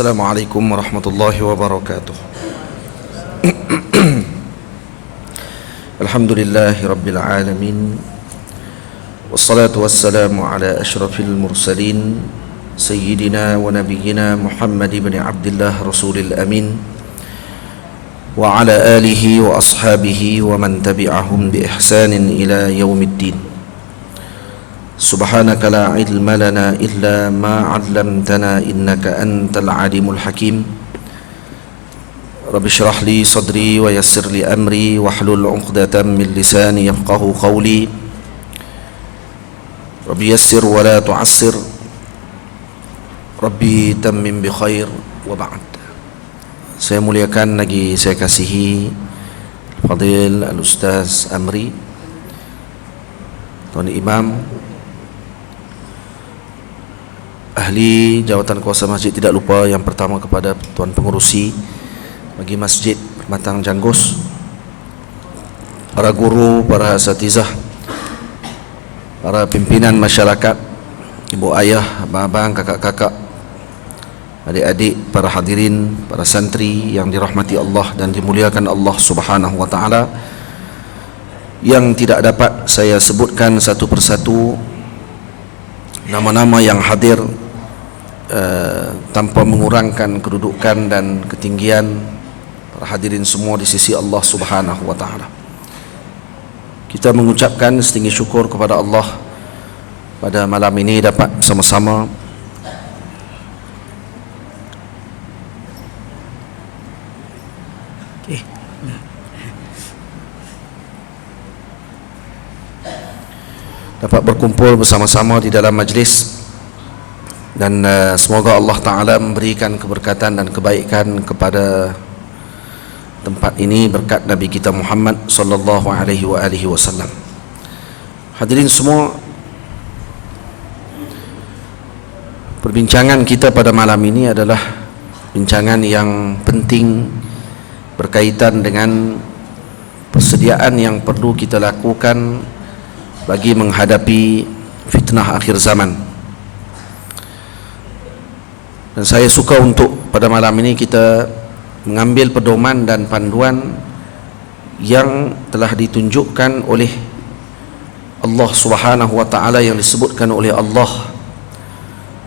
Assalamualaikum warahmatullahi wabarakatuh. Alhamdulillahi rabbil alamin. Wassalatu wassalamu ala ashrafil mursalin Sayyidina wa nabiyyina Muhammad ibn Abdullah Rasulil Amin, wa ala alihi wa ashabihi wa man tabi'ahum bi ihsanin ila yaumiddin. Subhanaka la ilma lana illa ma 'allamtana innaka antal alimul hakim. Rabbi shrah li sadri wa yassir li amri wahlul 'uqdatam min lisani yafqahu qawli. Rabbi yassir wa la tu'assir. Rabbi tammim bi khair wa ba'd. Saya muliakan lagi saya kasihi Fadil Al-Ustaz Amri, Tuan Imam, ahli jawatan kuasa masjid, tidak lupa yang pertama kepada tuan pengurusi bagi masjid Permatang Janggus, para guru, para asatizah, para pimpinan masyarakat, ibu ayah, abang-abang, kakak-kakak, adik-adik, para hadirin, para santri yang dirahmati Allah dan dimuliakan Allah Subhanahu wa taala, yang tidak dapat saya sebutkan satu persatu nama-nama yang hadir tanpa mengurangkan kedudukan dan ketinggian para hadirin semua di sisi Allah Subhanahu wa taala. Kita mengucapkan setinggi syukur kepada Allah pada malam ini dapat sama-sama dapat berkumpul bersama-sama di dalam majlis, dan semoga Allah Ta'ala memberikan keberkatan dan kebaikan kepada tempat ini berkat Nabi kita Muhammad sallallahu alaihi wasallam. Hadirin semua, perbincangan kita pada malam ini adalah bincangan yang penting berkaitan dengan persediaan yang perlu kita lakukan bagi menghadapi fitnah akhir zaman. Dan saya suka untuk pada malam ini kita mengambil pedoman dan panduan yang telah ditunjukkan oleh Allah Subhanahu wa taala, yang disebutkan oleh Allah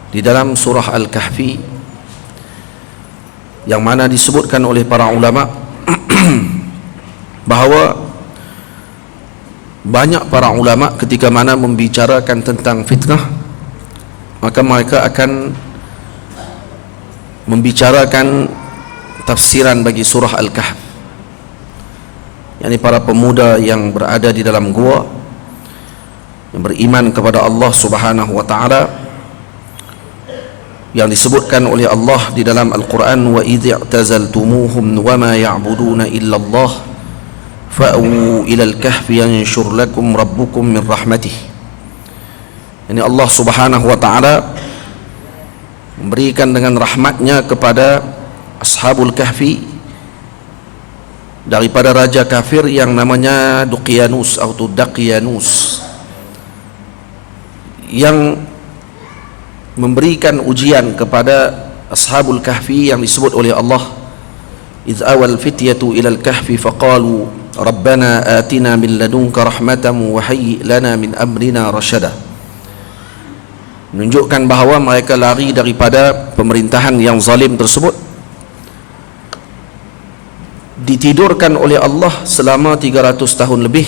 di dalam surah Al-Kahfi, yang mana disebutkan oleh para ulama bahawa banyak para ulama ketika mana membicarakan tentang fitnah, maka mereka akan membicarakan tafsiran bagi surah Al-Kahf, yakni para pemuda yang berada di dalam gua yang beriman kepada Allah Subhanahu wa taala, yang disebutkan oleh Allah di dalam Al-Quran, wa idh i'tazaltumuhum wa ma ya'buduna illa Allah fa'u ilal kahfi yanshur lakum rabbukum min rahmatih. Ini Allah Subhanahu wa taala memberikan dengan rahmatnya kepada Ashabul Kahfi daripada raja kafir yang namanya Duqyanus atau Daqyanus, yang memberikan ujian kepada Ashabul Kahfi yang disebut oleh Allah, idh awal fityatu ilal kahfi faqalu rabbana atina min ladunka rahmatan wa hayyi lana min amrina rasyada. Menunjukkan bahawa mereka lari daripada pemerintahan yang zalim tersebut, ditidurkan oleh Allah selama 300 tahun lebih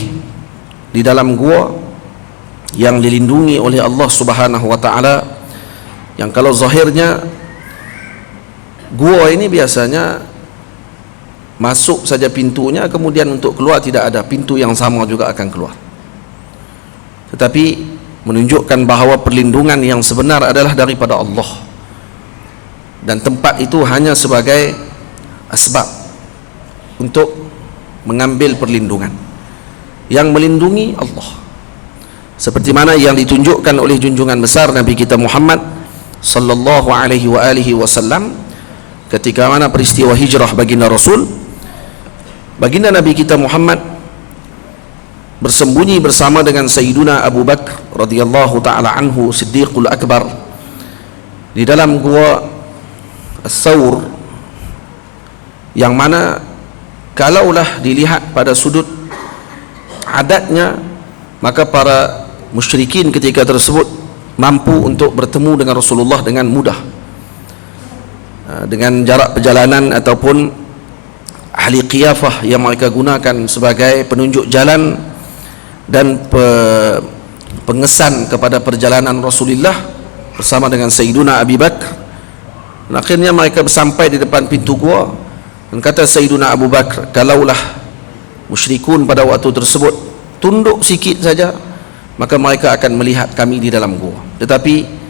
di dalam gua yang dilindungi oleh Allah Subhanahu wa taala, yang kalau zahirnya gua ini biasanya masuk saja pintunya, kemudian untuk keluar tidak ada, pintu yang sama juga akan keluar. Tetapi menunjukkan bahawa perlindungan yang sebenar adalah daripada Allah, dan tempat itu hanya sebagai asbab untuk mengambil perlindungan. Yang melindungi Allah, seperti mana yang ditunjukkan oleh junjungan besar Nabi kita Muhammad sallallahu alaihi wasallam ketika mana peristiwa hijrah baginda Rasul, baginda Nabi kita Muhammad bersembunyi bersama dengan Sayyiduna Abu Bakar radhiyallahu taala anhu Siddiqul Akbar di dalam gua As-Sawr, yang mana kalaulah dilihat pada sudut adatnya, maka para musyrikin ketika tersebut mampu untuk bertemu dengan Rasulullah dengan mudah, dengan jarak perjalanan ataupun ahli qiyafah yang mereka gunakan sebagai penunjuk jalan dan pengesan kepada perjalanan Rasulullah bersama dengan Sayyiduna Abi Bakar. Dan akhirnya mereka sampai di depan pintu gua, dan kata Sayyiduna Abu Bakar, kalaulah musyrikun pada waktu tersebut tunduk sikit saja, maka mereka akan melihat kami di dalam gua. Tetapi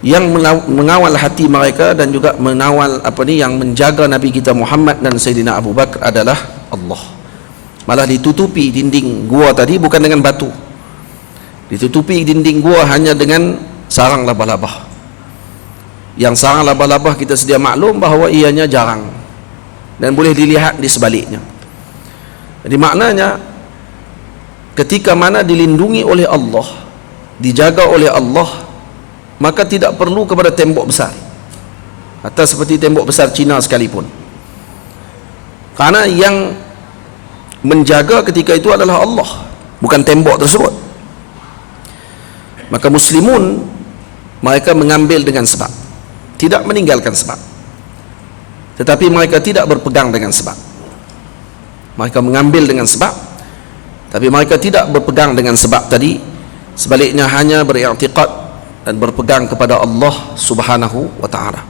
yang mengawal hati mereka dan juga mengawal yang menjaga Nabi kita Muhammad dan Sayyidina Abu Bakar adalah Allah. Malah ditutupi dinding gua tadi bukan dengan batu, ditutupi dinding gua hanya dengan sarang labah-labah. Yang sarang labah-labah kita sedia maklum bahawa ianya jarang dan boleh dilihat di sebaliknya. Jadi maknanya ketika mana dilindungi oleh Allah, dijaga oleh Allah, maka tidak perlu kepada tembok besar, atau seperti tembok besar Cina sekalipun, karena yang menjaga ketika itu adalah Allah, bukan tembok tersebut. Maka muslimun mereka mengambil dengan sebab, tidak meninggalkan sebab, tetapi mereka tidak berpegang dengan sebab. Mereka mengambil dengan sebab, tapi mereka tidak berpegang dengan sebab tadi. Sebaliknya hanya beriktikad dan berpegang kepada Allah Subhanahu wa ta'ala.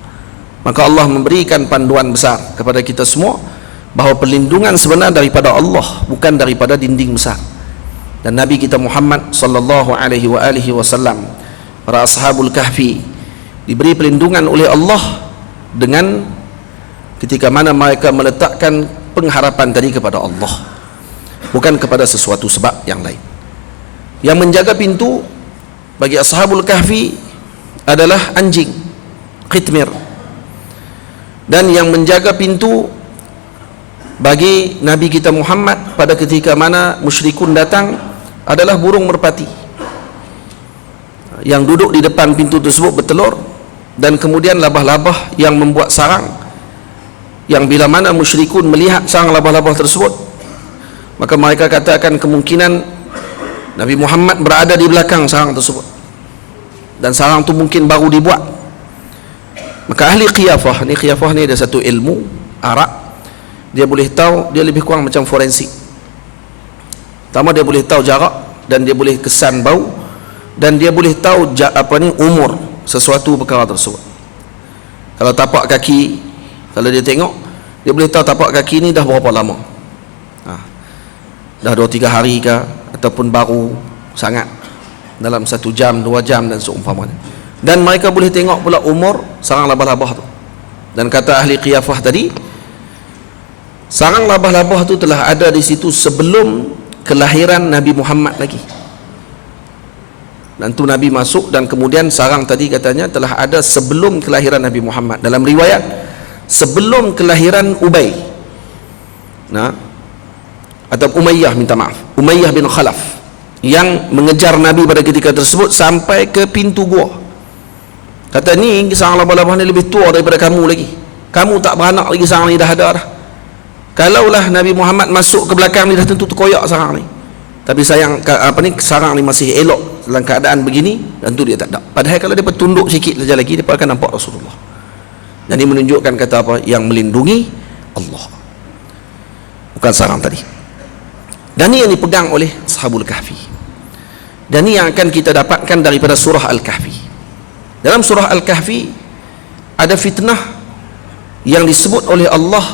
Maka Allah memberikan panduan besar kepada kita semua bahawa perlindungan sebenar daripada Allah, bukan daripada dinding besar. Dan Nabi kita Muhammad sallallahu alaihi wasallam, para ashabul kahfi, diberi perlindungan oleh Allah dengan ketika mana mereka meletakkan pengharapan tadi kepada Allah, bukan kepada sesuatu sebab yang lain. Yang menjaga pintu bagi ashabul kahfi adalah anjing khitmir, dan yang menjaga pintu bagi Nabi kita Muhammad pada ketika mana musyrikun datang adalah burung merpati yang duduk di depan pintu tersebut bertelur, dan kemudian labah-labah yang membuat sarang, yang bila mana musyrikun melihat sarang labah-labah tersebut, maka mereka katakan kemungkinan Nabi Muhammad berada di belakang sarang tersebut, dan sarang itu mungkin baru dibuat. Maka ahli qiyafah ni ada satu ilmu Arab, dia boleh tahu, dia lebih kurang macam forensik. Pertama, dia boleh tahu jarak, dan dia boleh kesan bau, dan dia boleh tahu umur sesuatu perkara tersebut. Kalau tapak kaki, kalau dia tengok, dia boleh tahu tapak kaki ni dah berapa lama, dah 2-3 hari ke, ataupun baru sangat dalam 1 jam, 2 jam dan seumpamanya. Dan mereka boleh tengok pula umur sarang labah-labah tu. Dan kata ahli qiyafah tadi, sarang labah-labah tu telah ada di situ sebelum kelahiran Nabi Muhammad lagi. Dan tu Nabi masuk, dan kemudian sarang tadi katanya telah ada sebelum kelahiran Nabi Muhammad. Dalam riwayat sebelum kelahiran Ubay, atau Umayyah, minta maaf, Umayyah bin Khalaf, yang mengejar Nabi pada ketika tersebut sampai ke pintu gua. Kata, ni sarang labah-labah ni lebih tua daripada kamu lagi, kamu tak beranak lagi, sarang ni dah ada dah. Kalaulah Nabi Muhammad masuk ke belakang ni, dah tentu terkoyak sarang ni. Tapi sayang, sarang ni masih elok dalam keadaan begini, dan tu dia tak ada. Padahal kalau dia bertunduk sikit saja lagi, dia akan nampak Rasulullah. Dan ini menunjukkan kata apa? Yang melindungi Allah, bukan sarang tadi. Dan ini yang dipegang oleh ashabul kahfi, dan ini yang akan kita dapatkan daripada surah Al-Kahfi. Dalam surah Al-Kahfi ada fitnah yang disebut oleh Allah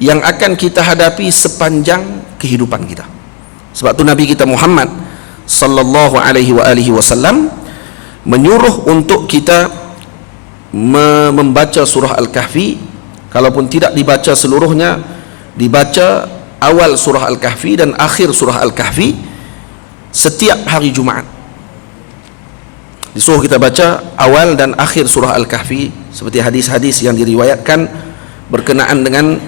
yang akan kita hadapi sepanjang kehidupan kita. Sebab tu Nabi kita Muhammad sallallahu alaihi wasallam menyuruh untuk kita membaca surah Al-Kahfi. Kalaupun tidak dibaca seluruhnya, dibaca awal surah Al-Kahfi dan akhir surah Al-Kahfi setiap hari Jumaat. Disuruh kita baca awal dan akhir surah Al-Kahfi, seperti hadis-hadis yang diriwayatkan berkenaan dengan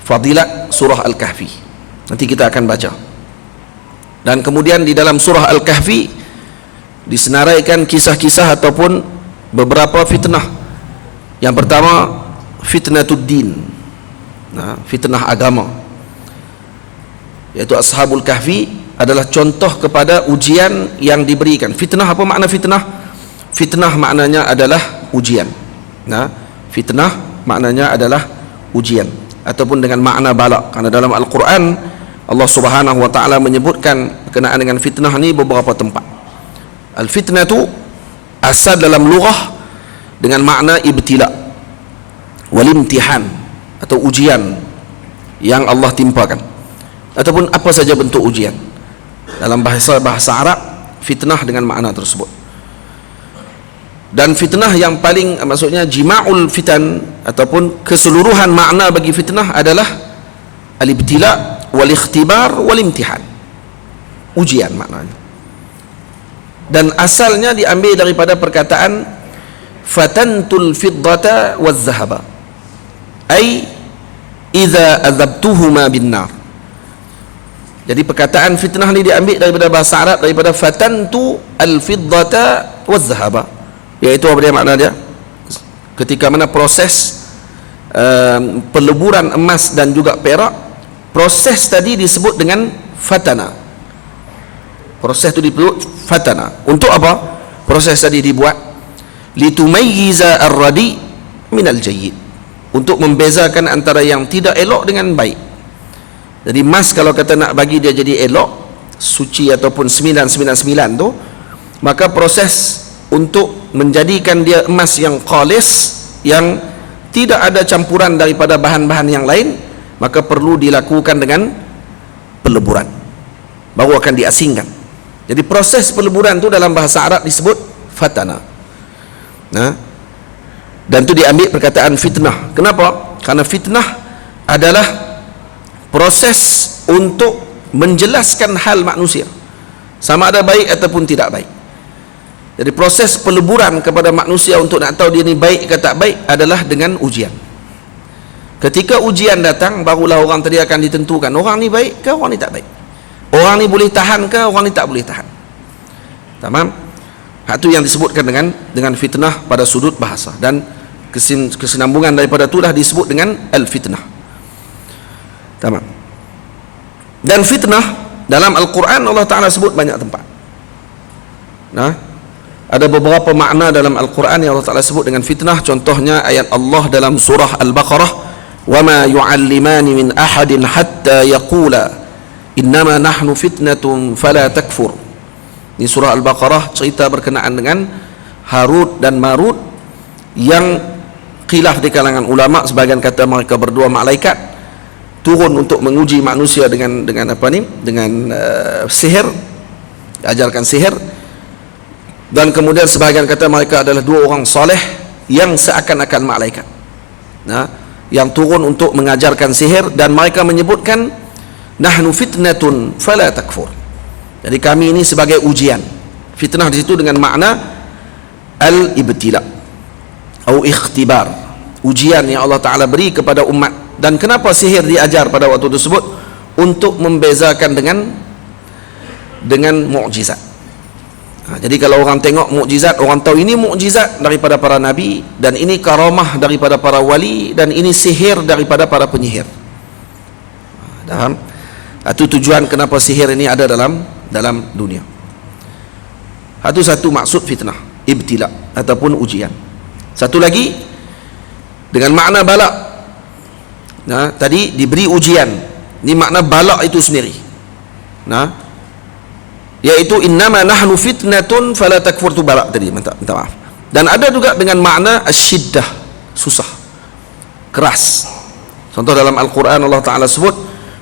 fadilat surah Al-Kahfi. Nanti kita akan baca. Dan kemudian di dalam surah Al-Kahfi disenaraikan kisah-kisah ataupun beberapa fitnah. Yang pertama, fitnatud din, fitnah agama, iaitu Ashabul Kahfi adalah contoh kepada ujian yang diberikan. Fitnah, apa makna fitnah? Fitnah maknanya adalah ujian. Fitnah maknanya adalah ujian, ataupun dengan makna bala. Karena dalam Al-Quran Allah Subhanahu wa ta'ala menyebutkan berkenaan dengan fitnah ni beberapa tempat. Al-fitnah tu asal dalam lughah dengan makna ibtila wal imtihan, atau ujian yang Allah timpakan, ataupun apa saja bentuk ujian. Dalam bahasa Arab, fitnah dengan makna tersebut. Dan fitnah yang paling, maksudnya jima'ul fitan, ataupun keseluruhan makna bagi fitnah adalah al-ibtila wal ikhtibar wal imtihan, ujian maknanya. Dan asalnya diambil daripada perkataan fatantul fiddata waz zahaba, ai idza adzabtuhuma bin nar. Jadi perkataan fitnah ni diambil daripada bahasa Arab, daripada fatantu al fiddata waz zahaba, iaitu apa dia makna dia? Ketika mana proses peleburan emas dan juga perak, proses tadi disebut dengan fatana. Proses itu disebut fatana. Untuk apa proses tadi dibuat? Litumayyiza ar-radi minal jayyid, untuk membezakan antara yang tidak elok dengan baik. Jadi emas kalau kata nak bagi dia jadi elok, suci ataupun 999 tu, maka proses untuk menjadikan dia emas yang khalis, yang tidak ada campuran daripada bahan-bahan yang lain, maka perlu dilakukan dengan peleburan, baru akan diasingkan. Jadi proses peleburan tu dalam bahasa Arab disebut fatana. Dan tu diambil perkataan fitnah. Kenapa? Karena fitnah adalah proses untuk menjelaskan hal manusia, sama ada baik ataupun tidak baik. Jadi proses peleburan kepada manusia untuk nak tahu dia ni baik ke tak baik adalah dengan ujian. Ketika ujian datang, barulah orang tadi akan ditentukan, orang ni baik ke orang ni tak baik, orang ni boleh tahan ke orang ni tak boleh tahan. Tamam? Hak tu yang disebutkan dengan fitnah pada sudut bahasa, dan kesinambungan daripada itulah disebut dengan al-fitnah. Tamam? Dan fitnah dalam Al-Quran Allah Ta'ala sebut banyak tempat. Ada beberapa makna dalam Al-Quran yang Allah Ta'ala sebut dengan fitnah. Contohnya ayat Allah dalam surah Al-Baqarah, وَمَا يُعَلِّمَانِ مِنْ أَحَدٍ حَتَّى يَقُولَ إِنَّمَا نَحْنُ فِتْنَةٌ فَلَا تَكْفُرْ. Ini surah Al-Baqarah cerita berkenaan dengan Harut dan Marut, yang khilaf di kalangan ulama. Sebagian kata mereka berdua malaikat turun untuk menguji manusia dengan sihir, ajarkan sihir. Dan kemudian sebahagian kata mereka adalah dua orang soleh yang seakan-akan malaikat, yang turun untuk mengajarkan sihir, dan mereka menyebutkan nahnu fitnatun fala takfur. Jadi kami ini sebagai ujian. Fitnah di situ dengan makna al-ibtila atau ikhtibar, ujian yang Allah Ta'ala beri kepada umat. Dan kenapa sihir diajar pada waktu tersebut? Untuk membezakan dengan mukjizat. Jadi kalau orang tengok mukjizat, orang tahu ini mukjizat daripada para nabi, dan ini karamah daripada para wali, dan ini sihir daripada para penyihir. Faham? Itu tujuan kenapa sihir ini ada dalam dunia. Itu satu maksud fitnah, ibtila ataupun ujian. Satu lagi dengan makna bala. Tadi diberi ujian, ini makna bala itu sendiri. Yaitu innama nahnu fitnatun fala takfur, tu balak tadi, minta maaf. Dan ada juga dengan makna asyiddah, susah, keras. Contoh dalam Al-Quran Allah Ta'ala sebut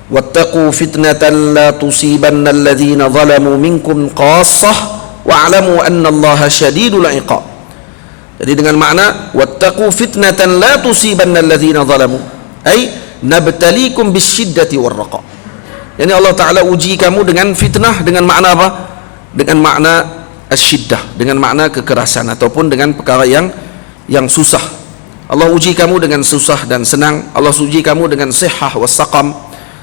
wattaqu fitnatan la tusibanna alladhina zalamu minkum qassah wa'lamu anna Allaha syadidul iqab. Jadi dengan makna wattaqu fitnatan la tusibanna alladhina zalamu, ay nabtalikum bisyiddati warraqa. Yani Allah Ta'ala uji kamu dengan fitnah, dengan makna apa? Dengan makna asyiddah, dengan makna kekerasan, ataupun dengan perkara yang susah. Allah uji kamu dengan susah dan senang. Allah uji kamu dengan sihah was saqam,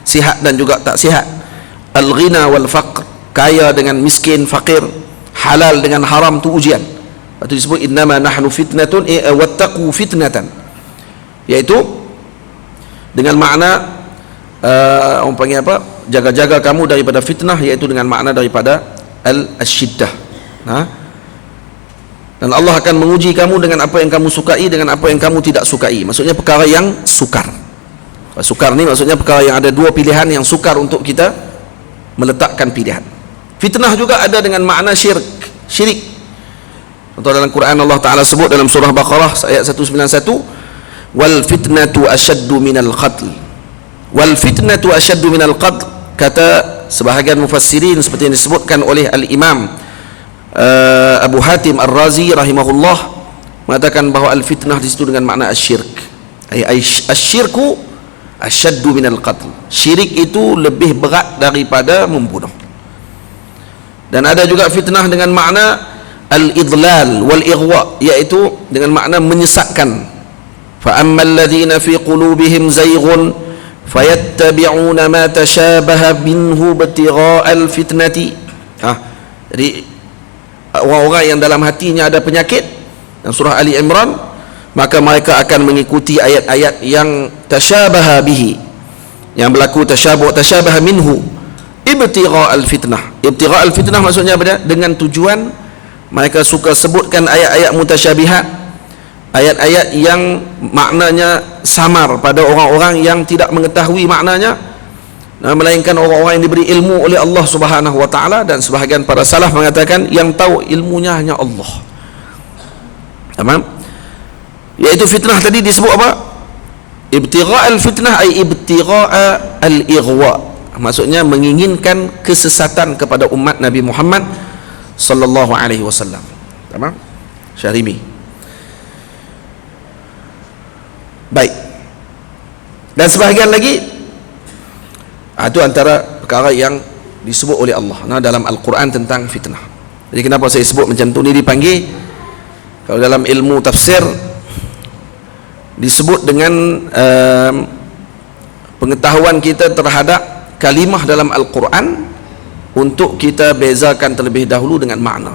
sihat dan juga tak sihat, al-ghina wal faqr, kaya dengan miskin, fakir, halal dengan haram, tu ujian. Itu disebut innama nahnu fitnatun wattaqu fitnatan. Iaitu dengan makna orang panggil apa, jaga-jaga kamu daripada fitnah, iaitu dengan makna daripada al-syiddah. Dan Allah akan menguji kamu dengan apa yang kamu sukai, dengan apa yang kamu tidak sukai. Maksudnya perkara yang sukar. Sukar ni maksudnya perkara yang ada dua pilihan, yang sukar untuk kita meletakkan pilihan. Fitnah juga ada dengan makna syirik. Contoh dalam Quran Allah Ta'ala sebut dalam surah Baqarah ayat 191, wal fitnatu asyaddu minal qatl. Wal fitnatu asyaddu minal qatl, kata sebahagian mufassirin seperti yang disebutkan oleh Al-Imam Abu Hatim Ar-Razi rahimahullah, mengatakan bahawa al-fitnah di situ dengan makna asyirk. Asyirku asyaddu minal qatl. Syirik itu lebih berat daripada membunuh. Dan ada juga fitnah dengan makna al-idlal wal ighwa, iaitu dengan makna menyesatkan. Fa ammal ladzina fi qulubihim zayghun fayattabi'una ma tashabaha minhu ibtigha'al fitnati. Jadi orang-orang yang dalam hatinya ada penyakit, dalam surah Ali Imran, maka mereka akan mengikuti ayat-ayat yang tashabaha bihi, yang berlaku tashabaha minhu ibtigha'al fitnah. Ibtigha'al fitnah maksudnya apa? Dengan tujuan mereka suka sebutkan ayat-ayat mutasyabihat, ayat-ayat yang maknanya samar pada orang-orang yang tidak mengetahui maknanya, melainkan orang-orang yang diberi ilmu oleh Allah Subhanahu wa taala. Dan sebahagian para salaf mengatakan yang tahu ilmunya hanya Allah. Tamam? Iaitu fitnah tadi disebut apa? Ibtigha' al-fitnah ay ibtigha' al-ighwa. Maksudnya menginginkan kesesatan kepada umat Nabi Muhammad sallallahu alaihi wasallam. Tamam? Syarimi. Baik. Dan sebahagian lagi, itu antara perkara yang disebut oleh Allah dalam Al-Quran tentang fitnah. Jadi kenapa saya sebut macam tu, ni dipanggil, kalau dalam ilmu tafsir disebut dengan pengetahuan kita terhadap kalimah dalam Al-Quran, untuk kita bezakan terlebih dahulu dengan makna.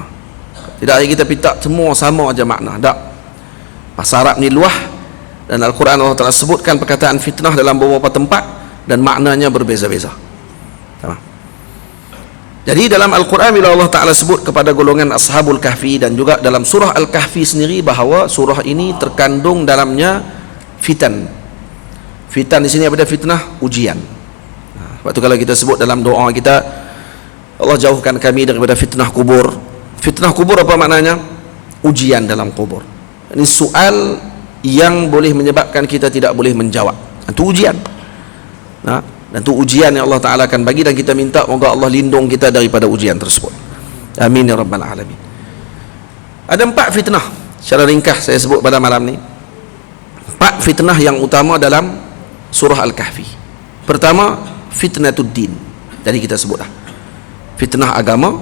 Tidak kita pita semua sama aja makna, tak. Bahasa Arab ni luah, dan Al-Quran Allah telah sebutkan perkataan fitnah dalam beberapa tempat dan maknanya berbeza-beza. Jadi dalam Al-Quran bila Allah Ta'ala sebut kepada golongan Ashabul Kahfi, dan juga dalam surah Al-Kahfi sendiri, bahawa surah ini terkandung dalamnya fitan. Fitan di sini apa dia? Fitnah, ujian. Sebab tu kalau kita sebut dalam doa kita, Allah jauhkan kami daripada fitnah kubur. Fitnah kubur apa maknanya? Ujian dalam kubur. Ini soal yang boleh menyebabkan kita tidak boleh menjawab. Itu ujian. Dan itu ujian yang Allah Ta'ala akan bagi, dan kita minta moga Allah lindung kita daripada ujian tersebut. Amin ya rabbal alamin. Ada 4 fitnah secara ringkas saya sebut pada malam ni. 4 fitnah yang utama dalam surah Al-Kahfi. Pertama, fitnatuddin. Jadi kita sebutlah fitnah agama,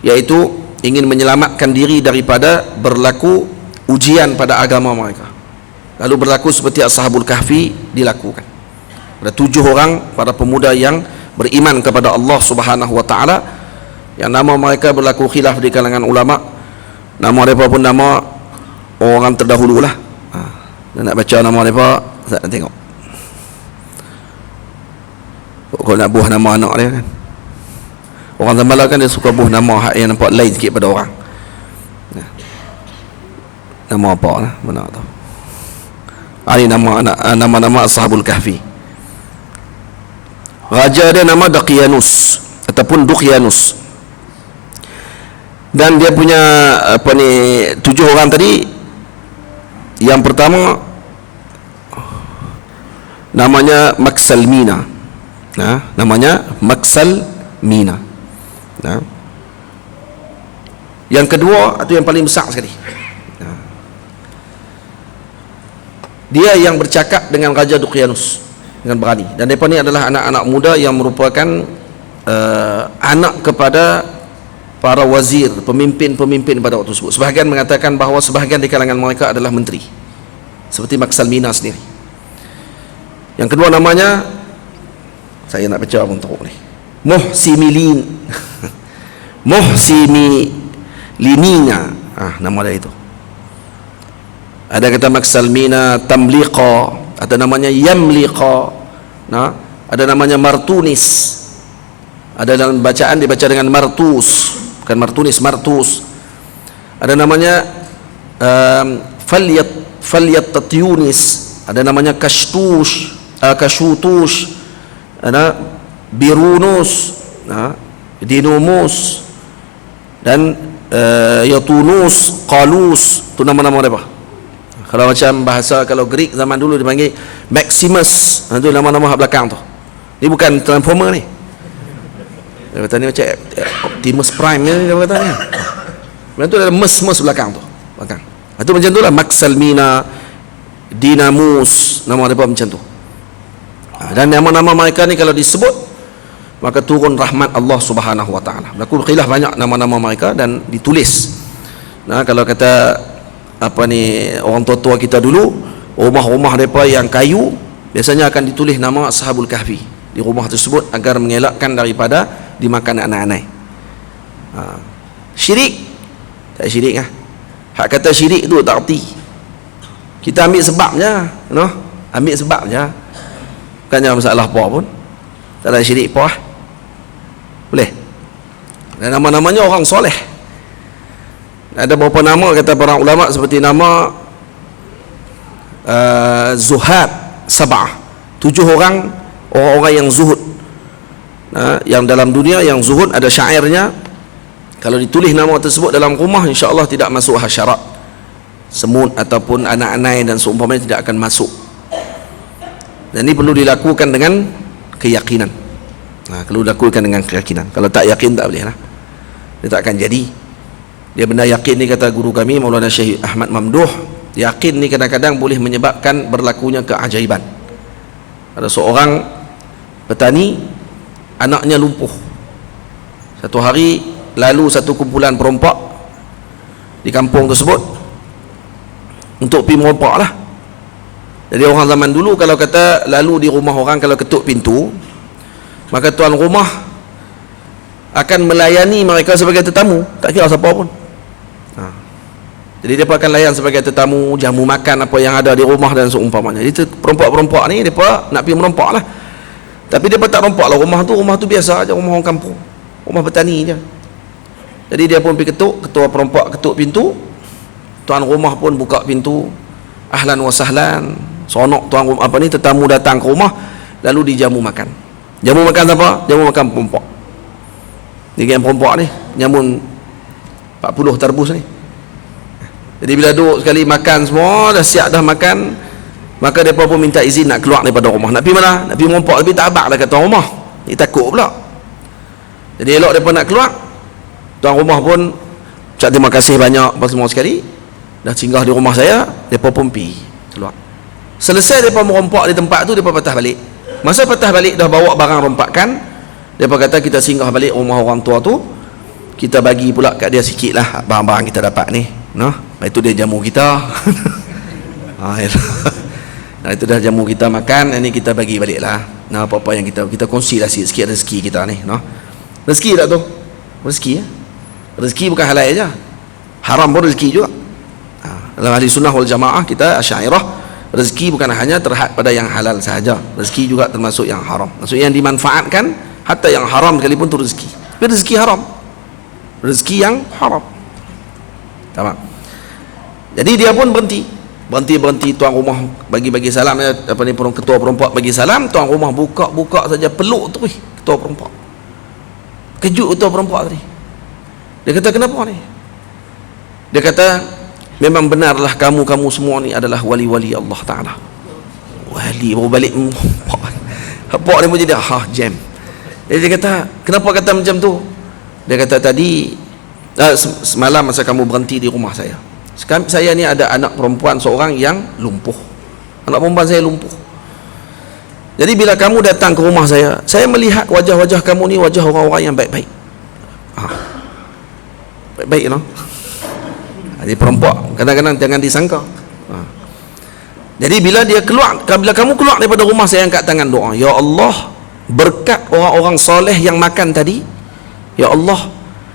iaitu ingin menyelamatkan diri daripada berlaku ujian pada agama mereka. Lalu berlaku seperti Ashabul Kahfi dilakukan. Ada 7 orang para pemuda yang beriman kepada Allah Subhanahu wa taala, yang nama mereka berlaku khilaf di kalangan ulama. Nama mereka pun nama orang terdahulu lah. Dan nak baca nama mereka, tak nak tengok. Kalau nak buah nama anak dia kan, orang Zambala kan dia suka buah nama yang nampak lain sikit pada orang. Nama apa lah, mana tahu. Ini nama-nama Ashabul Kahfi. Raja dia nama Daqyanus ataupun Duqyanus. Dan dia punya apa ni, 7 orang tadi. Yang pertama namanya Maksalmina. Namanya Maksalmina. Yang kedua, itu yang paling besar sekali. Dia yang bercakap dengan Raja Duqyanus dengan berani. Dan mereka ni adalah anak-anak muda yang merupakan anak kepada para wazir, pemimpin-pemimpin pada waktu tersebut. Sebahagian mengatakan bahawa sebahagian di kalangan mereka adalah menteri, seperti Maksalmina sendiri. Yang kedua namanya, saya nak baca pun teruk ni, Muhsimilin. Muhsimilininya, nama dia itu. Ada kata maksal mina tamliqa, ada namanya yamliqa, nah, ada namanya martunis. Ada dalam bacaan dibaca dengan martus, bukan martunis, martus. Ada namanya falyatatyunis, ada namanya kashtush, kashutush, ada birunus, dinumus, dan yatunus, qalus. Itu nama-nama apa? Kalau macam bahasa, kalau Greek zaman dulu dipanggil Maximus, itu nama-nama belakang tu. Ini bukan Transformer ni. Dia kata ni macam Optimus Prime ni, dia kata ni. Itu ada mes belakang tu, belakang. Itu macam tu lah, Maksalmina, Dinamus, nama mereka macam tu. Dan nama-nama mereka ni kalau disebut, maka turun rahmat Allah Subhanahu Wa Taala. Berlaku khilaf banyak nama-nama mereka dan ditulis. Nah, kalau kata apa ni, orang tua-tua kita dulu, rumah-rumah mereka yang kayu biasanya akan ditulis nama Ashabul Kahfi di rumah tersebut agar mengelakkan daripada dimakan anak-anak. Syirik, tak syirik lah. Hak kata syirik tu tak erti. Kita ambil sebabnya, no? Ambil sebabnya. Bukannya masalah apa pun. Tak ada syirik apa lah. Boleh. Dan nama-namanya orang soleh. Ada beberapa nama kata para ulama, seperti nama Zuhad Sab'ah, 7 orang yang zuhud. Yang dalam dunia yang zuhud, ada syairnya, kalau ditulis nama tersebut dalam rumah, insya-Allah tidak masuk hasyarat, semut ataupun anak-anak dan seumpamanya tidak akan masuk. Dan ini perlu dilakukan dengan keyakinan. Perlu dilakukan dengan keyakinan. Kalau tak yakin tak boleh lah. Dia tak akan jadi. Dia benda yakin ni, kata guru kami Maulana Syekh Ahmad Mamduh, yakin ni kadang-kadang boleh menyebabkan berlakunya keajaiban. Ada seorang petani, anaknya lumpuh. Satu hari lalu satu kumpulan perompak di kampung tersebut untuk pergi merompak lah. Jadi orang zaman dulu kalau kata lalu di rumah orang, kalau ketuk pintu, maka tuan rumah akan melayani mereka sebagai tetamu, tak kira siapa pun. Jadi dia akan layan sebagai tetamu, jamu makan apa yang ada di rumah dan seumpamanya. Jadi perompak-perompak ni mereka nak pergi merompak lah. Tapi dia tak rompak lah rumah tu biasa aja, rumah orang kampung, rumah petani je. Jadi dia pun pergi ketuk, ketua perompak ketuk pintu, tuan rumah pun buka pintu, ahlan wa sahlan, sonok tuan rumah, apa ni, tetamu datang ke rumah, lalu dijamu makan. Jamu makan siapa? Jamu makan perompak. Ni yang perompak ni nyamun 40 tarbus ni. Jadi bila duduk sekali makan semua, dah siap dah makan, maka mereka pun minta izin nak keluar daripada rumah. Nak pergi mana? Nak pergi merompak, tapi tak abak lah kat tuan rumah. Dia takut pula. Jadi elok mereka nak keluar, tuan rumah pun ucap terima kasih banyak apa semua sekali, dah singgah di rumah saya, mereka pun pergi keluar. Selesai mereka merompak di tempat tu, mereka patah balik. Masa patah balik dah bawa barang rompakan, mereka kata kita singgah balik rumah orang tua tu, kita bagi pula kat dia sikit lah barang-barang kita dapat ni, no? Itu dia jamu kita. Nah, itu dah jamu kita makan, ini kita bagi balik lah. Nah, apa-apa yang kita kongsi lah sikit rezeki kita ni, no? Rezeki tak tu? Rezeki ya? Rezeki bukan halal aja, haram pun rezeki juga. Dalam ahli sunnah wal jamaah kita Asy'ariyah, rezeki bukan hanya terhad pada yang halal sahaja, rezeki juga termasuk yang haram. Maksudnya yang dimanfaatkan, hatta yang haram sekalipun tu rezeki. Tapi rezeki haram, rezeki yang haram. Tamam. Jadi dia pun berhenti, tuan rumah bagi salam, apa ni, ketua perompak bagi salam, tuan rumah buka saja, peluk tu ketua perompak. Kejut ketua perompak tadi. Dia kata, kenapa ni? Dia kata, memang benarlah kamu semua ni adalah wali-wali Allah Ta'ala. Wali baru balik apa ni pun jadi jam. Jadi dia kata, kenapa kata macam tu? Dia kata, tadi semalam masa kamu berhenti di rumah saya, saya ni ada anak perempuan seorang yang lumpuh. Anak perempuan saya lumpuh. Jadi bila kamu datang ke rumah saya melihat wajah-wajah kamu ni wajah orang-orang yang baik-baik. Baik-baik, no? Jadi perempuan kadang-kadang jangan disangka. Jadi bila kamu keluar daripada rumah saya, angkat tangan doa, ya Allah, berkat orang-orang soleh yang makan tadi, ya Allah,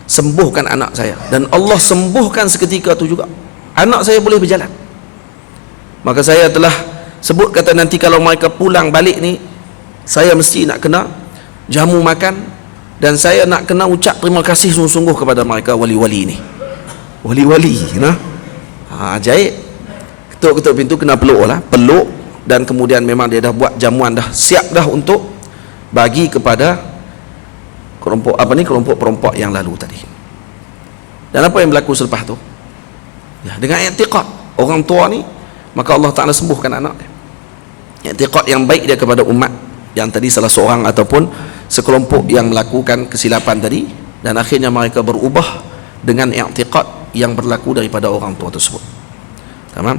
sembuhkan anak saya, dan Allah sembuhkan seketika tu juga anak saya boleh berjalan. Maka saya telah sebut kata nanti kalau mereka pulang balik ni, saya mesti nak kena jamu makan, dan saya nak kena ucap terima kasih sungguh-sungguh kepada mereka wali-wali ni. Wali-wali, nah. Ajaib. Ketuk-ketuk pintu kena peluk lah, peluk, dan kemudian memang dia dah buat jamuan, dah siap dah untuk bagi kepada kelompok kelompok perompak yang lalu tadi. Dan apa yang berlaku selepas tu? Ya, dengan i'tiqad orang tua ni, maka Allah Ta'ala sembuhkan anak dia. I'tiqad yang baik dia kepada umat, yang tadi salah seorang ataupun sekelompok yang melakukan kesilapan tadi, dan akhirnya mereka berubah dengan i'tiqad yang berlaku daripada orang tua tersebut. Tamam?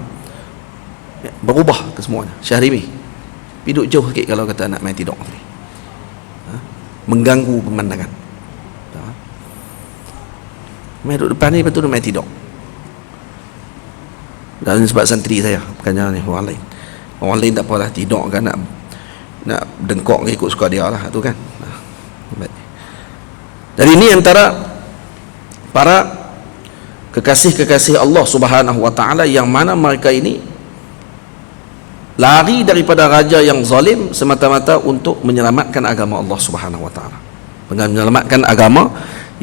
Ya, berubah ke semuanya. Syahrimi, duduk jauh sikit kalau kata nak main tidur tadi. Mengganggu pemandangan. Main duduk depan ni, betul main tidur. Dan sebab santri saya, bukannya ni orang lain. Orang lain tak apalah, tidur kan, nak dengkok ikut suka dia lah tu kan. Jadi ini antara para kekasih-kekasih Allah Subhanahu wa taala yang mana mereka ini lari daripada raja yang zalim semata-mata untuk menyelamatkan agama Allah Subhanahu wa taala. Menyelamatkan agama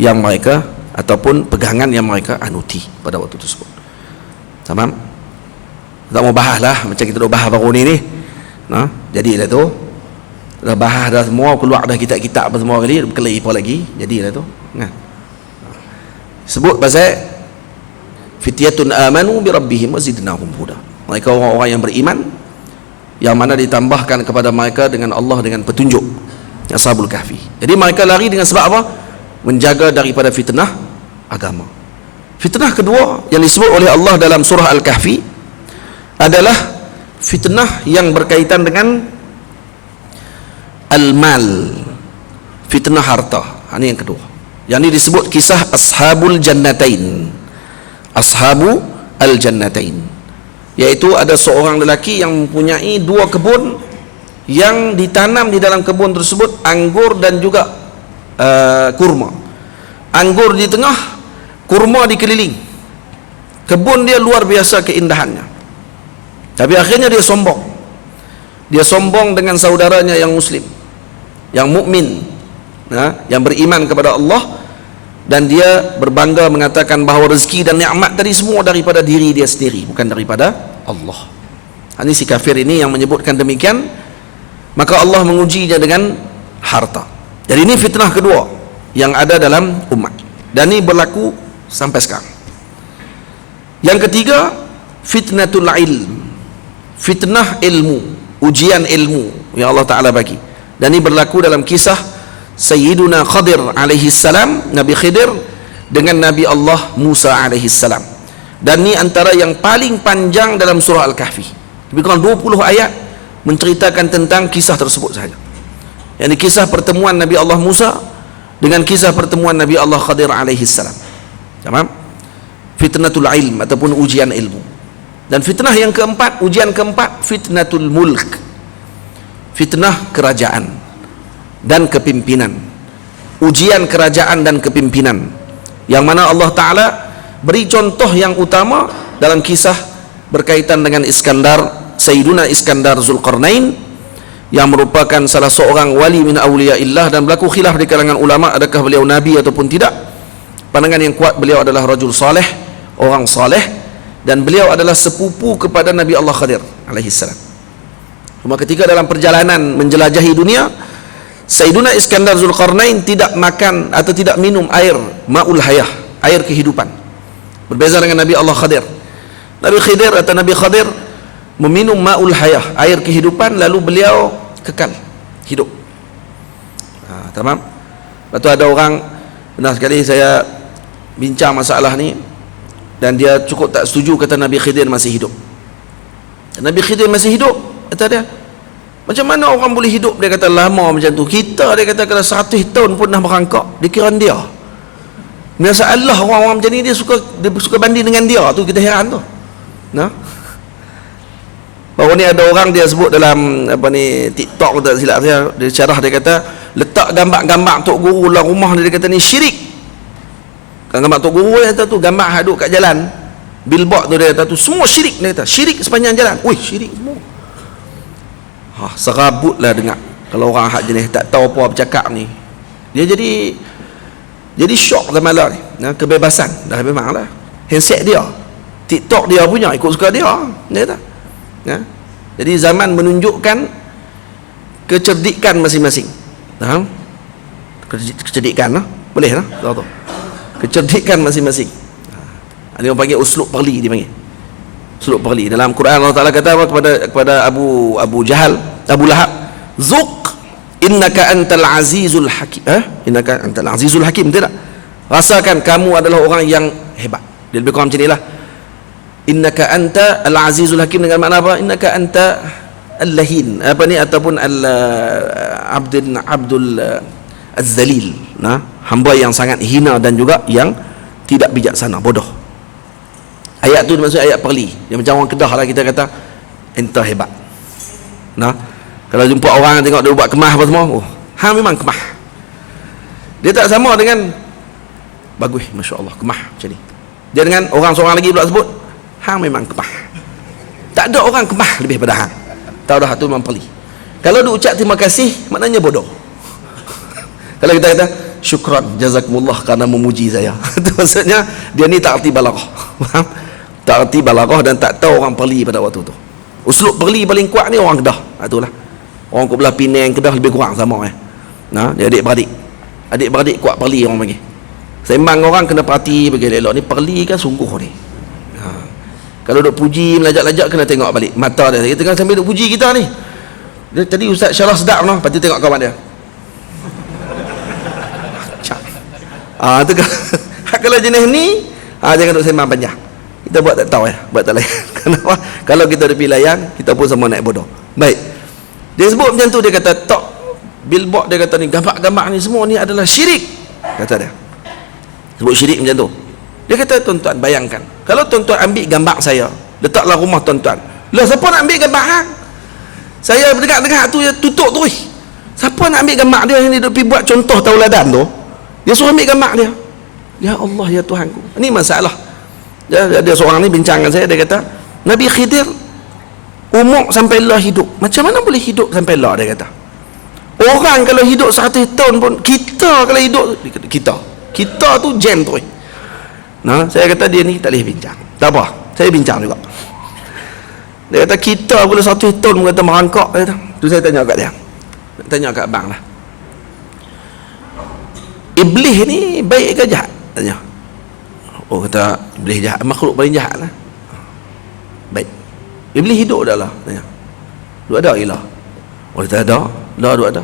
yang mereka ataupun pegangan yang mereka anuti pada waktu tersebut. Tamam? Tak mau bahas lah macam kita dah bahas baru ni. Nah, jadilah tu. Dah bahas dah semua, keluar dah kitab-kitab apa semua kali, berkelahi apa lagi. Jadilah tu. Nah. Sebut pasal fityatun amanu bi rabbihim wa zidnahum huda. Mereka orang-orang yang beriman yang mana ditambahkan kepada mereka dengan Allah dengan petunjuk. Ashabul Kahfi. Jadi mereka lari dengan sebab apa? Menjaga daripada fitnah agama. Fitnah kedua yang disebut oleh Allah dalam surah Al-Kahfi adalah fitnah yang berkaitan dengan al-mal, fitnah harta. Ini yang kedua. Yang ini disebut kisah Ashabul Jannatain. Ashabu al-Jannatain, iaitu ada seorang lelaki yang mempunyai dua kebun yang ditanam di dalam kebun tersebut anggur dan juga kurma. Anggur di tengah, kurma di keliling. Kebun dia luar biasa keindahannya. Tapi akhirnya dia sombong. Dia sombong dengan saudaranya yang muslim, yang mukmin, yang beriman kepada Allah, dan dia berbangga mengatakan bahawa rezeki dan nikmat tadi semua daripada diri dia sendiri, bukan daripada Allah. Ini si kafir ini yang menyebutkan demikian, maka Allah mengujinya dengan harta. Jadi ini fitnah kedua yang ada dalam umat, dan ini berlaku sampai sekarang. Yang ketiga, fitnatul ilm, fitnah ilmu, ujian ilmu yang Allah Ta'ala bagi. Dan ini berlaku dalam kisah Sayyiduna Khadir alaihi salam, Nabi Khidir dengan Nabi Allah Musa alaihi salam. Dan ini antara yang paling panjang dalam surah Al-Kahfi. Lebih kurang 20 ayat menceritakan tentang kisah tersebut sahaja. Yang kisah pertemuan Nabi Allah Musa dengan kisah pertemuan Nabi Allah Khadir alaihi salam. Tamam? Fitnatul ilm ataupun ujian ilmu. Dan fitnah yang keempat, ujian keempat, fitnatul mulk, fitnah kerajaan dan kepimpinan. Ujian kerajaan dan kepimpinan, yang mana Allah Ta'ala beri contoh yang utama dalam kisah berkaitan dengan Iskandar, Sayyiduna Iskandar Zulqarnain, yang merupakan salah seorang wali min awliyaillah, dan berlaku khilaf di kalangan ulama adakah beliau nabi ataupun tidak. Pandangan yang kuat, beliau adalah rajul saleh, orang saleh, dan beliau adalah sepupu kepada Nabi Allah Khadir alaihi salam. Cuma ketika dalam perjalanan menjelajahi dunia, Sayyiduna Iskandar Zulqarnain tidak makan atau tidak minum air ma'ul hayah, air kehidupan. Berbeza dengan Nabi Allah Khadir. Nabi Khidir atau Nabi Khadir meminum ma'ul hayah, air kehidupan, lalu beliau kekal hidup. Tamam. Lepas tu ada orang, pernah sekali saya bincang masalah ni, dan dia cukup tak setuju, kata Nabi Khidir masih hidup. Nabi Khidir masih hidup, kata dia, macam mana orang boleh hidup? Dia kata lama macam tu. Kita, dia kata, kalau 100 tahun pun dah merangkak, dikira dia. Masalah orang-orang macam ni, dia suka banding dengan dia. Tu kita heran tu. Nah, baru ni ada orang dia sebut dalam apa ni TikTok, tak silap saya, dia syarah, dia kata letak gambar-gambar Tok Guru dalam rumah dia kata ni syirik. Kan gambar Tok Guru, dia kata tu gambar haduk kat jalan, billboard tu dia kata tu semua syirik, dia kata syirik sepanjang jalan. Wih, syirik semua. Serabutlah dengar. Kalau orang hak jenis tak tahu apa bercakap ni, dia jadi syok zaman lah ni. Kebebasan dah memang lah. Handset dia, TikTok dia punya, ikut suka dia kata. Jadi zaman menunjukkan kecerdikan masing-masing. Kecerdikan lah, boleh lah, tahu. Kecerdikan masing-masing. Dia orang panggil uslub perli, dia panggil uslub perli. Dalam Quran Allah Taala kata apa kepada Abu Jahal, Abu Lahab, zuq innaka antal azizul hakim. Innaka antal azizul hakim, tidak? Rasakan kamu adalah orang yang hebat. Dia lebih kurang macam inilah. Innaka anta al azizul hakim dengan makna apa? Innaka anta al-lahin, apa ni, ataupun abdul az-zalil, hamba yang sangat hina dan juga yang tidak bijaksana, bodoh. Ayat tu maksud ayat perli. Dia macam orang Kedah lah, kita kata enta hebat. Kalau jumpa orang tengok dia buat kemah apa semua, hang memang kemah. Dia tak sama dengan bagus, masya-Allah, kemah macam ni. Dia dengan orang seorang lagi pula sebut, hang memang kemah. Tak ada orang kemah lebih pada hang. Tahu dah, tu memang perli. Kalau dia ucap terima kasih, maknanya bodoh. Kalau kita kata syukran jazakumullah kerana memuji saya, itu maksudnya dia ni tak erti balaghah. Faham? Tak erti balaghah dan tak tahu orang perli pada waktu tu. Uslub perli paling kuat ni orang Kedah. Itulah. Orang kat belah Penang, Kedah lebih kurang sama dia adik-beradik. Adik-beradik kuat perli orang panggil. Sembang orang kena perhati bagi elok ni, perli kan sungguh ni. Kalau duk puji melajak-lajak kena tengok balik mata dia. Kita tengah sambil duk puji kita ni. Dia tadi Ustaz Syarah sedap noh, lepas tu tengok kawan dia. Tu kalau jenis ni jangan duk sembang panjang. Kita buat tak tahu buat tak layan. Kenapa? Kalau kita ada pilihan, kita pun sama naik bodoh. Baik. Dia sebut macam tu, dia kata tok billboard, dia kata ni gambar-gambar ni semua ni adalah syirik, kata dia. Sebut syirik macam tu. Dia kata, tuan-tuan bayangkan, kalau tuan-tuan ambil gambar saya, letaklah rumah tuan-tuan. Lah siapa nak ambil gambar hang? Saya dengar-dengar tu dia tutup tu. Siapa nak ambil gambar dia yang dia duk pergi buat contoh tauladan tu? Dia suruh ambil gambar dia. Ya Allah, ya Tuhanku. Ini masalah. Dia seorang ni bincang dengan saya, dia kata Nabi Khidir umur sampai Allah hidup. Macam mana boleh hidup sampai Allah, dia kata. Orang kalau hidup 100 tahun pun, kita kalau hidup, kita tu jam tu. Saya kata dia ni tak boleh bincang. Tak apa, saya bincang juga. Dia kata kita boleh 100 tahun pun kata merangkak, dia kata. Tu saya tanya kat dia. Tanya kat abang lah. Iblis ni baik ke jahat? Tanya. Kata Iblis jahat, makhluk paling jahat lah. Baik. Iblis hidup dah lah. Tanya. Duk ada ilah? Kata ada. Lah duk ada.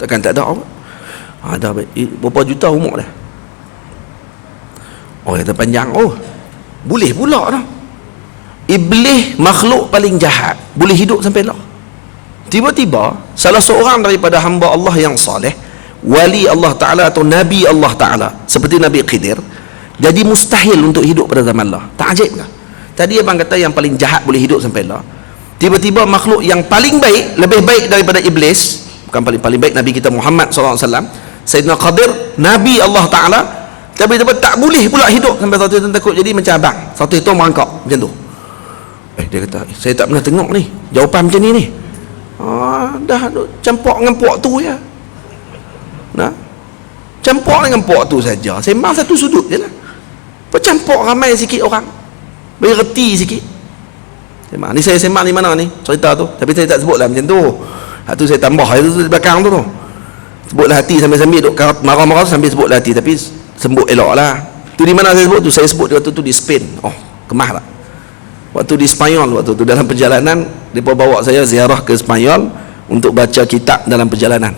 Takkan tak ada apa? Ada. Berapa juta umur dah? Kata panjang. Boleh pula dah. Iblis makhluk paling jahat, boleh hidup sampai lah. Tiba-tiba salah seorang daripada hamba Allah yang saleh, wali Allah Ta'ala atau Nabi Allah Ta'ala seperti Nabi Khidir, jadi mustahil untuk hidup pada zaman Allah. Tak ajaib ke? Tadi abang kata yang paling jahat boleh hidup sampai Allah. Tiba-tiba makhluk yang paling baik, lebih baik daripada Iblis, bukan paling baik, Nabi kita Muhammad SAW, Sayyidina Khadir, Nabi Allah Ta'ala, tiba-tiba tak boleh pula hidup sampai satu itu, takut jadi macam abang, satu itu merangkak macam tu. Dia kata, saya tak pernah tengok ni jawapan macam ni. Dah campur dengan puak tu ya. Campur dengan puak tu saja, sembang satu sudut je lah. Bercampur ramai sikit orang, bagi reti sikit. Sembang ni, saya sembang di mana ni cerita tu, tapi saya tak sebut lah macam tu. Tu saya tambah itu di belakang tu sebutlah hati, sambil-sambil duk marah-marah sambil sebutlah hati, tapi sembut elok lah. Tu di mana saya sebut tu? Saya sebut waktu tu di Spain. Kemah tak? Waktu di Spanyol, waktu tu dalam perjalanan, mereka bawa saya ziarah ke Spanyol untuk baca kitab dalam perjalanan.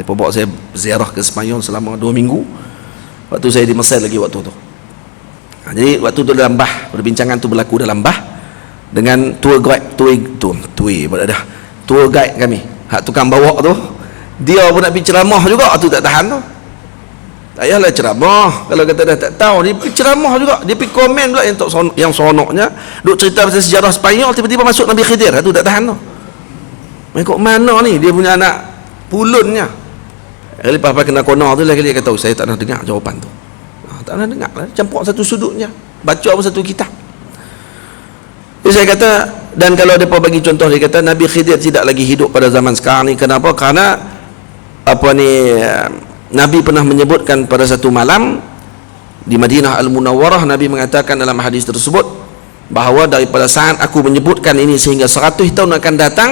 Mereka bawa saya ziarah ke Spanyol selama 2 minggu. Waktu saya di Mesir lagi waktu tu. Jadi waktu tu dalam bah, perbincangan tu berlaku dalam bah dengan tour guide kami, hak tukang bawa tu, dia pun nak pergi ceramah juga, tu tak tahan tu. Tak payahlah ceramah, kalau kata dah tak tahu, dia pergi ceramah juga, dia pergi komen pula yang seronoknya, duk cerita pasal sejarah Spanyol, tiba-tiba masuk Nabi Khidir, tu tak tahan tu. Mengikut mana ni dia punya anak pulunnya. Kali apa kena konar tu lah, kali dia kata, saya tak nak dengar jawapan tu. Tak nak dengar lah, campur satu sudutnya. baca pun satu kitab. Jadi saya kata, dan kalau mereka bagi contoh, dia kata Nabi Khidir tidak lagi hidup pada zaman sekarang ni. Kenapa? Karena Nabi pernah menyebutkan pada satu malam di Madinah Al-Munawwarah, Nabi mengatakan dalam hadis tersebut bahawa daripada saat aku menyebutkan ini sehingga 100 tahun akan datang,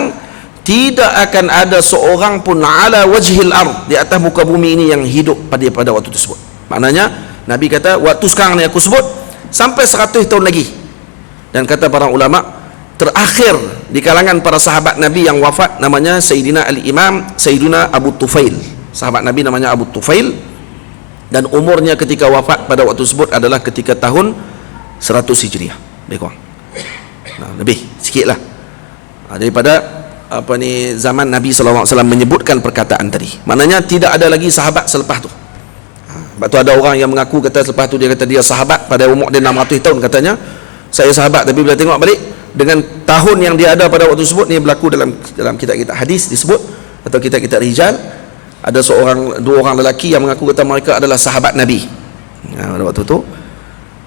tidak akan ada seorang pun ala wajhil ard, di atas muka bumi ini yang hidup pada waktu tersebut. Maknanya Nabi kata waktu sekarang ni aku sebut sampai 100 tahun lagi. Dan kata para ulama, terakhir di kalangan para sahabat Nabi yang wafat namanya Sayyidina Al-Imam Sayyidina Abu Tufail. Sahabat Nabi namanya Abu Tufail, dan umurnya ketika wafat pada waktu tersebut adalah ketika tahun 100 Hijriah, lebih kurang. Nah, lebih sikit lah daripada zaman Nabi SAW menyebutkan perkataan tadi. Maknanya tidak ada lagi sahabat selepas tu. Sebab tu ada orang yang mengaku kata selepas tu dia kata dia sahabat pada umur dia 600 tahun katanya. Saya sahabat, tapi bila tengok balik dengan tahun yang dia ada pada waktu tersebut, ni berlaku dalam kitab-kitab hadis disebut, atau kitab-kitab rijal, ada dua orang lelaki yang mengaku kata mereka adalah sahabat Nabi pada waktu tu,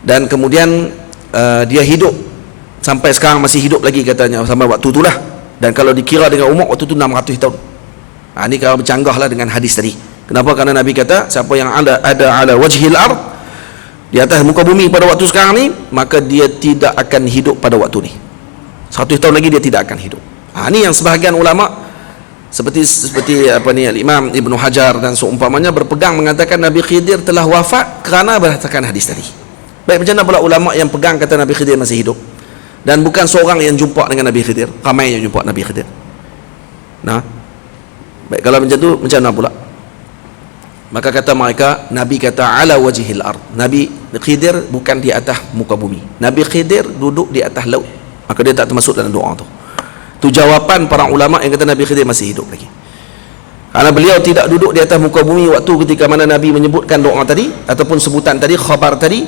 dan kemudian dia hidup sampai sekarang, masih hidup lagi katanya sampai waktu itulah. Dan kalau dikira dengan umur waktu tu 600 tahun. Ini kalau bercanggah lah dengan hadis tadi. Kenapa? Karena Nabi kata siapa yang ada ala wajhil ard, di atas muka bumi pada waktu sekarang ni, maka dia tidak akan hidup pada waktu ni. 100 tahun lagi dia tidak akan hidup. Ini yang sebahagian ulama seperti Al-Imam Ibn Hajar dan seumpamanya berpegang mengatakan Nabi Khidir telah wafat kerana berdasarkan hadis tadi. Baik, macam mana pula ulama yang pegang kata Nabi Khidir masih hidup? Dan bukan seorang yang jumpa dengan Nabi Khidir, ramai yang jumpa Nabi Khidir. Nah, baik, kalau macam tu macam mana pula? Maka kata mereka, Nabi kata ala wajhil ard, Nabi Khidir bukan di atas muka bumi, Nabi Khidir duduk di atas laut, maka dia tak termasuk dalam doa tu. Tu jawapan para ulama yang kata Nabi Khidir masih hidup lagi, karena beliau tidak duduk di atas muka bumi waktu ketika mana Nabi menyebutkan doa tadi ataupun sebutan tadi, khabar tadi.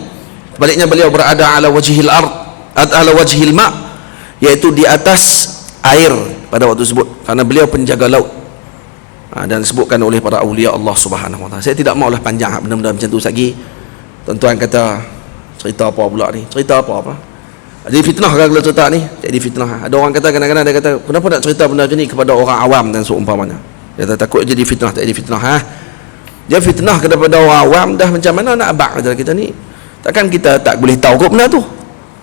Sebaliknya beliau berada ala wajhil ard, ala wajhil ma, iaitu di atas air pada waktu tersebut, karena beliau penjaga laut. Dan disebutkan oleh para awliya Allah Subhanahu wa taala. Saya tidak maulah panjang benda-benda macam tu lagi. Tuan-tuan kata cerita apa pula ni? Cerita apa? Jadi fitnah kalau cerita ni, jadi fitnah. Ada orang kata kadang-kadang dia kata, kenapa nak cerita benda macam ni kepada orang awam dan seumpamanya? Dia kata takut jadi fitnah, tak jadi fitnah. Dia fitnah kepada orang awam, dah macam mana nak abang kata kita ni? Takkan kita tak boleh tahu kok benda tu.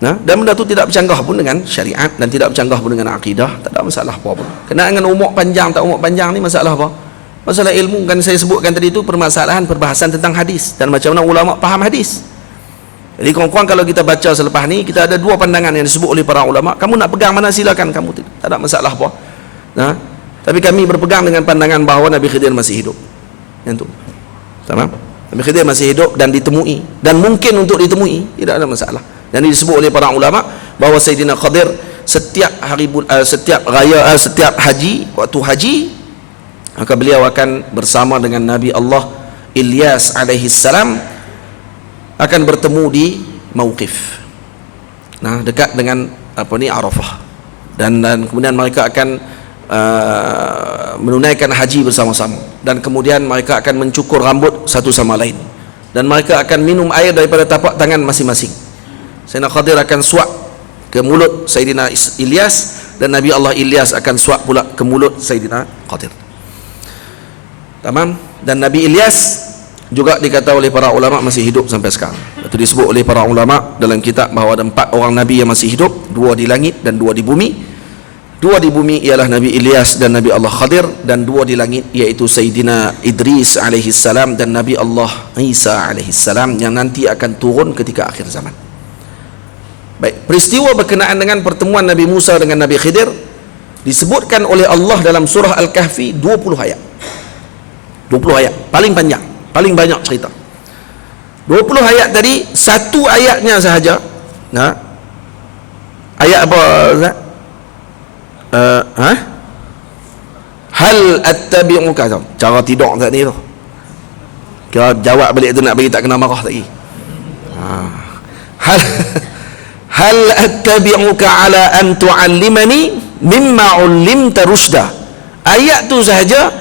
Dan benda tu tidak bercanggah pun dengan syariat dan tidak bercanggah pun dengan akidah, tak ada masalah apa-apa. Kena dengan umur panjang tak umur panjang ni masalah apa? Masalah ilmu. Kan saya sebutkan tadi tu permasalahan perbahasan tentang hadis dan macam mana ulama faham hadis. Jadi kawan-kawan, kalau kita baca selepas ni, kita ada dua pandangan yang disebut oleh para ulama. Kamu nak pegang mana silakan, kamu tak ada masalah apa. Tapi kami berpegang dengan pandangan bahawa Nabi Khidir masih hidup. Yang tu. Tamam? Nabi Khidir masih hidup dan ditemui, dan mungkin untuk ditemui, tidak ada masalah. Dan disebut oleh para ulama bahawa Sayyidina Khidir setiap haji, waktu haji, maka beliau akan bersama dengan Nabi Allah Ilyas alaihi salam akan bertemu di Mauqif. Dekat dengan Arafah. Dan kemudian mereka akan menunaikan haji bersama-sama, dan kemudian mereka akan mencukur rambut satu sama lain, dan mereka akan minum air daripada tapak tangan masing-masing. Sayyidina Khidir akan suap ke mulut Sayyidina Ilyas, dan Nabi Allah Ilyas akan suap pula ke mulut Sayyidina Khidir. Tamam? Dan Nabi Ilyas juga dikata oleh para ulama masih hidup sampai sekarang. Itu disebut oleh para ulama dalam kitab bahawa ada 4 orang Nabi yang masih hidup, 2 di langit dan 2 di bumi. 2 di bumi ialah Nabi Ilyas dan Nabi Allah Khidir, dan 2 di langit iaitu Sayyidina Idris alaihi salam dan Nabi Allah Isa alaihi salam yang nanti akan turun ketika akhir zaman. Baik, peristiwa berkenaan dengan pertemuan Nabi Musa dengan Nabi Khidir disebutkan oleh Allah dalam surah Al-Kahfi 20 ayat. 20 ayat, paling panjang, paling banyak cerita. 20 ayat tadi, satu ayatnya sahaja. Ayat apa, Ustaz? Hal attabi'uka. Cara tidur tak ni tu. Kira jawab balik tu nak bagi tak kena marah lagi. Hal attabi'uka ala an tu'allimani mimma 'ullimta rusyda. Ayat tu sahaja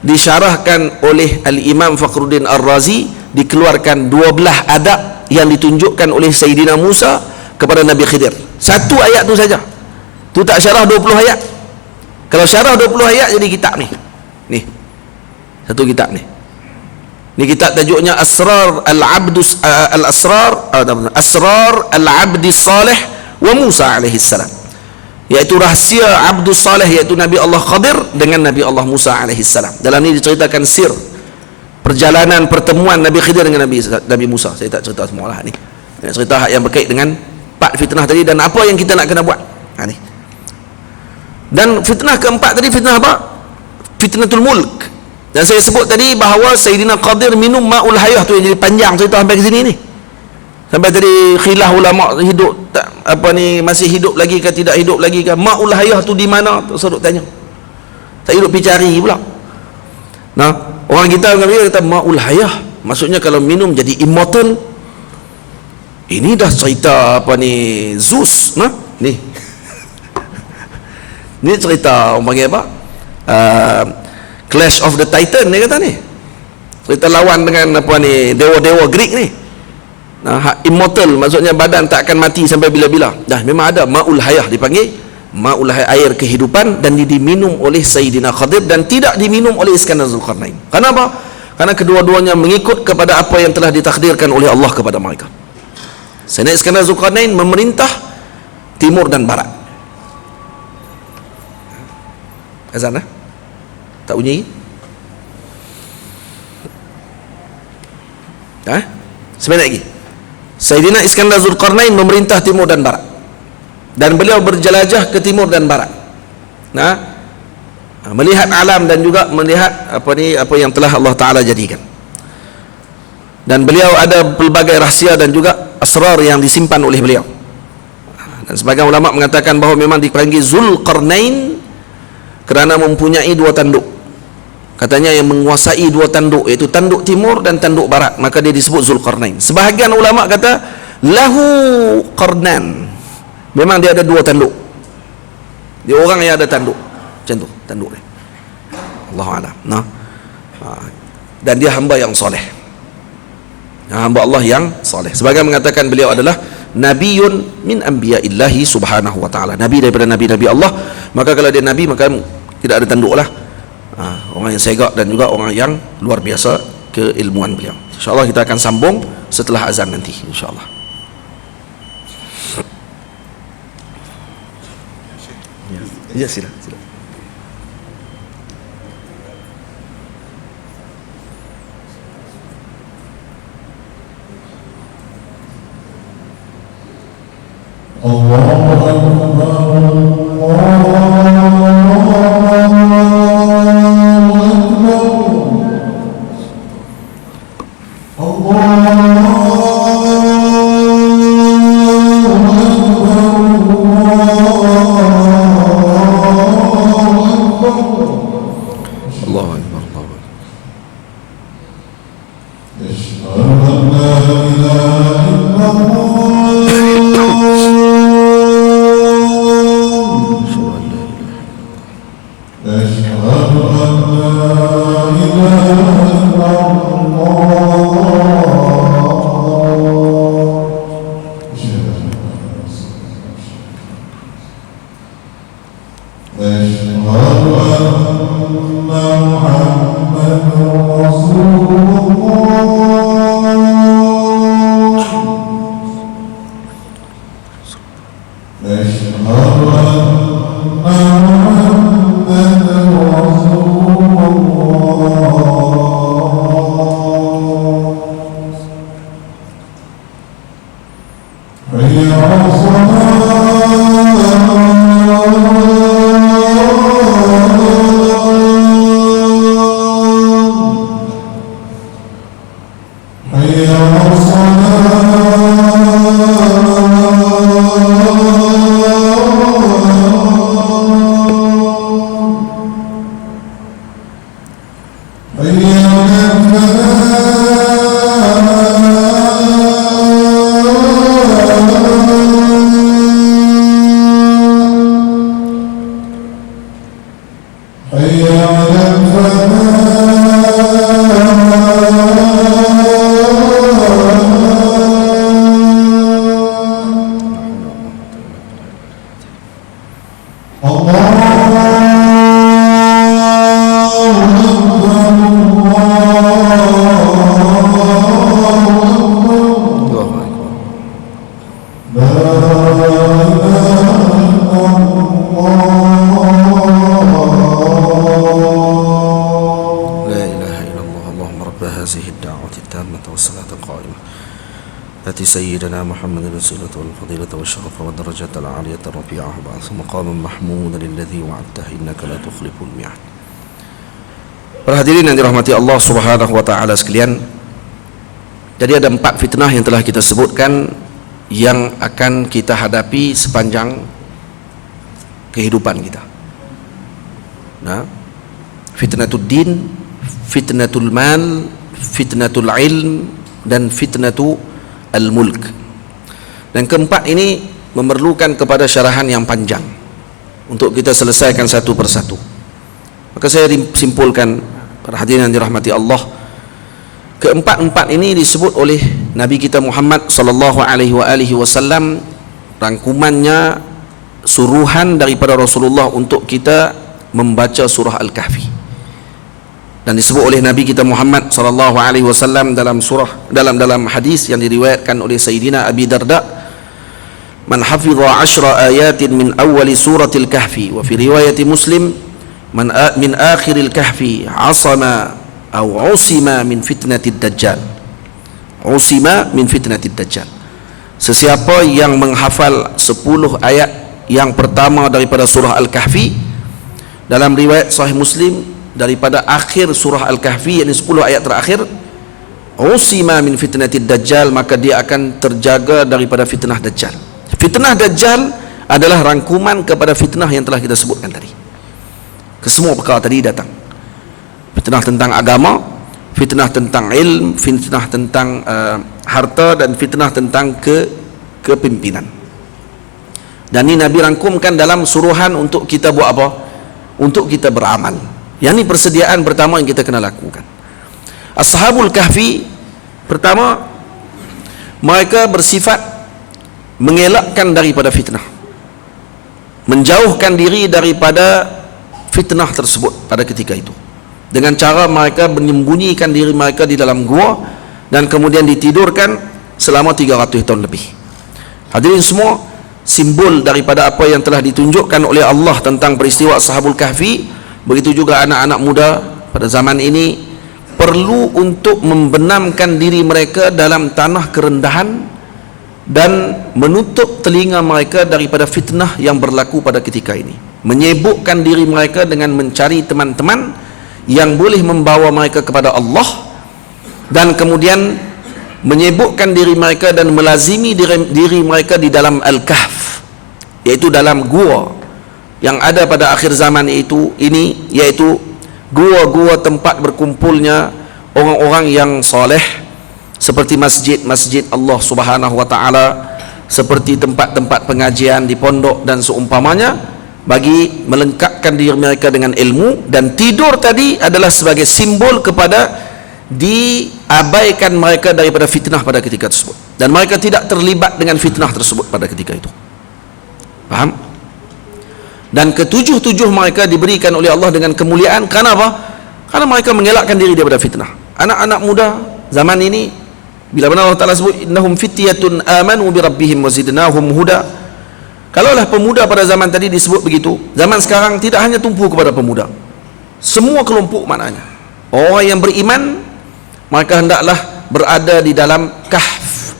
disyarahkan oleh Al-Imam Fakhruddin Ar-Razi, dikeluarkan 12 adab yang ditunjukkan oleh Sayyidina Musa kepada Nabi Khidir. Satu ayat tu saja. Tu tak syarah 20 ayat. Kalau syarah 20 ayat jadi kitab ni. Ni. Satu kitab ni. Ni kitab tajuknya Asrar Al-Abdus Al-Asrar Asrar Al-Abdi Salih wa Musa alaihi salam. Iaitu rahsia Abdus Salih, iaitu Nabi Allah Khadir dengan Nabi Allah Musa alaihi salam. Dalam ni diceritakan sir perjalanan pertemuan Nabi Khidir dengan Nabi Musa. Saya tak cerita semua lah ni. Cerita yang berkait dengan 4 fitnah tadi dan apa yang kita nak kena buat. Ni. Dan fitnah keempat tadi fitnah apa? Fitnatul mulk. Dan saya sebut tadi bahawa Sayyidina Qadir minum ma'ul hayah tu yang jadi panjang cerita sampai ke sini ni. Sampai tadi khilaf ulama hidup tak, apa ni, masih hidup lagi ke tidak hidup lagi ke, ma'ul hayah tu di mana, terus tanya. Tak hidup pergi cari pula. Nah, orang kita kata ma'ul hayah, maksudnya kalau minum jadi immortal. Ini dah cerita apa ni, Zeus, nah? Ni. Ni cerita orang panggil apa? Clash of the Titan dia kata ni. Cerita lawan dengan apa ni, dewa-dewa Greek ni. Nah, immortal maksudnya badan tak akan mati sampai bila-bila. Dah memang ada ma'ul hayah dipanggil ma'ul hayah, air kehidupan, dan diminum oleh Sayyidina Khadir dan tidak diminum oleh Iskandar Zulkarnain. Kenapa? Karena kedua-duanya mengikut kepada apa yang telah ditakdirkan oleh Allah kepada mereka. Sayyidina Iskandar Zulkarnain memerintah timur dan barat. Azan lah? Tak bunyi? Sebenarnya lagi Sayyidina Iskandar Zulkarnain memerintah timur dan barat, dan beliau berjelajah ke timur dan barat, melihat alam dan juga melihat apa yang telah Allah Ta'ala jadikan. Dan beliau ada pelbagai rahsia dan juga asrar yang disimpan oleh beliau. Dan sebagian ulama mengatakan bahawa memang dipanggil Zulkarnain kerana mempunyai 2 tanduk. Katanya yang menguasai 2 tanduk, iaitu tanduk timur dan tanduk barat, maka dia disebut Zulkarnain. Sebahagian ulama kata lahu qarnan, memang dia ada 2 tanduk. Dia orang yang ada tanduk, macam tu tanduk dia. Allahu a'lam. Dan dia hamba yang soleh, hamba Allah yang soleh. Sebagian mengatakan beliau adalah nabiyun min anbiya'illahi subhanahu wa ta'ala, nabi daripada nabi-nabi Allah. Maka kalau dia nabi, maka tidak ada tanduk lah. Orang yang segak dan juga orang yang luar biasa keilmuan beliau. InsyaAllah kita akan sambung setelah azan nanti, insyaAllah. Ya, sila. هذه الدعوة التامة والصلاة القائمة التي سيدنا محمد الوسيلة والفضيلة والشرف والدرجة العالية الرفيعة وبعث مقاما محمودا الذي وعدته إنك لا تخلف الميعاد. Para hadirin yang dirahmati Allah Subhanahu wa taala sekalian, jadi ada 4 fitnah yang telah kita sebutkan yang akan kita hadapi sepanjang kehidupan kita. Nah, fitnatul din, fitnatul mal, fitnatul ilm, dan fitnatul al-mulk. Dan keempat ini memerlukan kepada syarahan yang panjang untuk kita selesaikan satu persatu. Maka saya simpulkan, para hadirin yang dirahmati Allah, keempat-empat ini disebut oleh Nabi kita Muhammad sallallahu alaihi wasallam, rangkumannya suruhan daripada Rasulullah untuk kita membaca surah Al-Kahfi. Dan disebut oleh Nabi kita Muhammad sallallahu alaihi wasallam dalam dalam hadis yang diriwayatkan oleh Sayyidina Abi Darda, man hafidha 10 ayatin min awwali suratil kahfi, wa fi riwayati Muslim min akhiril kahfi asama atau usima min fitnatid dajjal. Usima min fitnatid dajjal. Sesiapa yang menghafal 10 ayat yang pertama daripada surah Al-Kahfi, dalam riwayat Sahih Muslim, daripada akhir surah Al-Kahfi, yakni 10 ayat terakhir, usima min fitnatid dajjal, maka dia akan terjaga daripada fitnah dajjal. Fitnah dajjal adalah rangkuman kepada fitnah yang telah kita sebutkan tadi. Kesemua perkara tadi datang. Fitnah tentang agama, fitnah tentang ilm, fitnah tentang harta, dan fitnah tentang kepimpinan. Dan ini Nabi rangkumkan dalam suruhan untuk kita buat apa? Untuk kita beramal. Yang ini persediaan pertama yang kita kena lakukan. Ashabul Kahfi, pertama, mereka bersifat mengelakkan daripada fitnah, menjauhkan diri daripada fitnah tersebut pada ketika itu, dengan cara mereka menyembunyikan diri mereka di dalam gua dan kemudian ditidurkan selama 300 tahun lebih. Hadirin semua, simbol daripada apa yang telah ditunjukkan oleh Allah tentang peristiwa Ashabul Kahfi. Begitu juga anak-anak muda pada zaman ini perlu untuk membenamkan diri mereka dalam tanah kerendahan dan menutup telinga mereka daripada fitnah yang berlaku pada ketika ini, menyibukkan diri mereka dengan mencari teman-teman yang boleh membawa mereka kepada Allah, dan kemudian menyibukkan diri mereka dan melazimi diri mereka di dalam Al-Kahf, yaitu dalam gua yang ada pada akhir zaman ini, yaitu gua-gua tempat berkumpulnya orang-orang yang soleh, seperti masjid-masjid Allah Subhanahu wa taala, seperti tempat-tempat pengajian di pondok dan seumpamanya, bagi melengkapkan diri mereka dengan ilmu. Dan tidur tadi adalah sebagai simbol kepada diabaikan mereka daripada fitnah pada ketika tersebut, dan mereka tidak terlibat dengan fitnah tersebut pada ketika itu. Faham? Dan ketujuh-tujuh mereka diberikan oleh Allah dengan kemuliaan. Karena apa? Karena mereka mengelakkan diri daripada fitnah. Anak-anak muda zaman ini, bila mana Allah Ta'ala sebut innahum fityatun amanu bi rabbihim wa zidnahum huda, kalaulah pemuda pada zaman tadi disebut begitu, zaman sekarang tidak hanya tumpu kepada pemuda, semua kelompok maknanya. Orang yang beriman, mereka hendaklah berada di dalam kahf,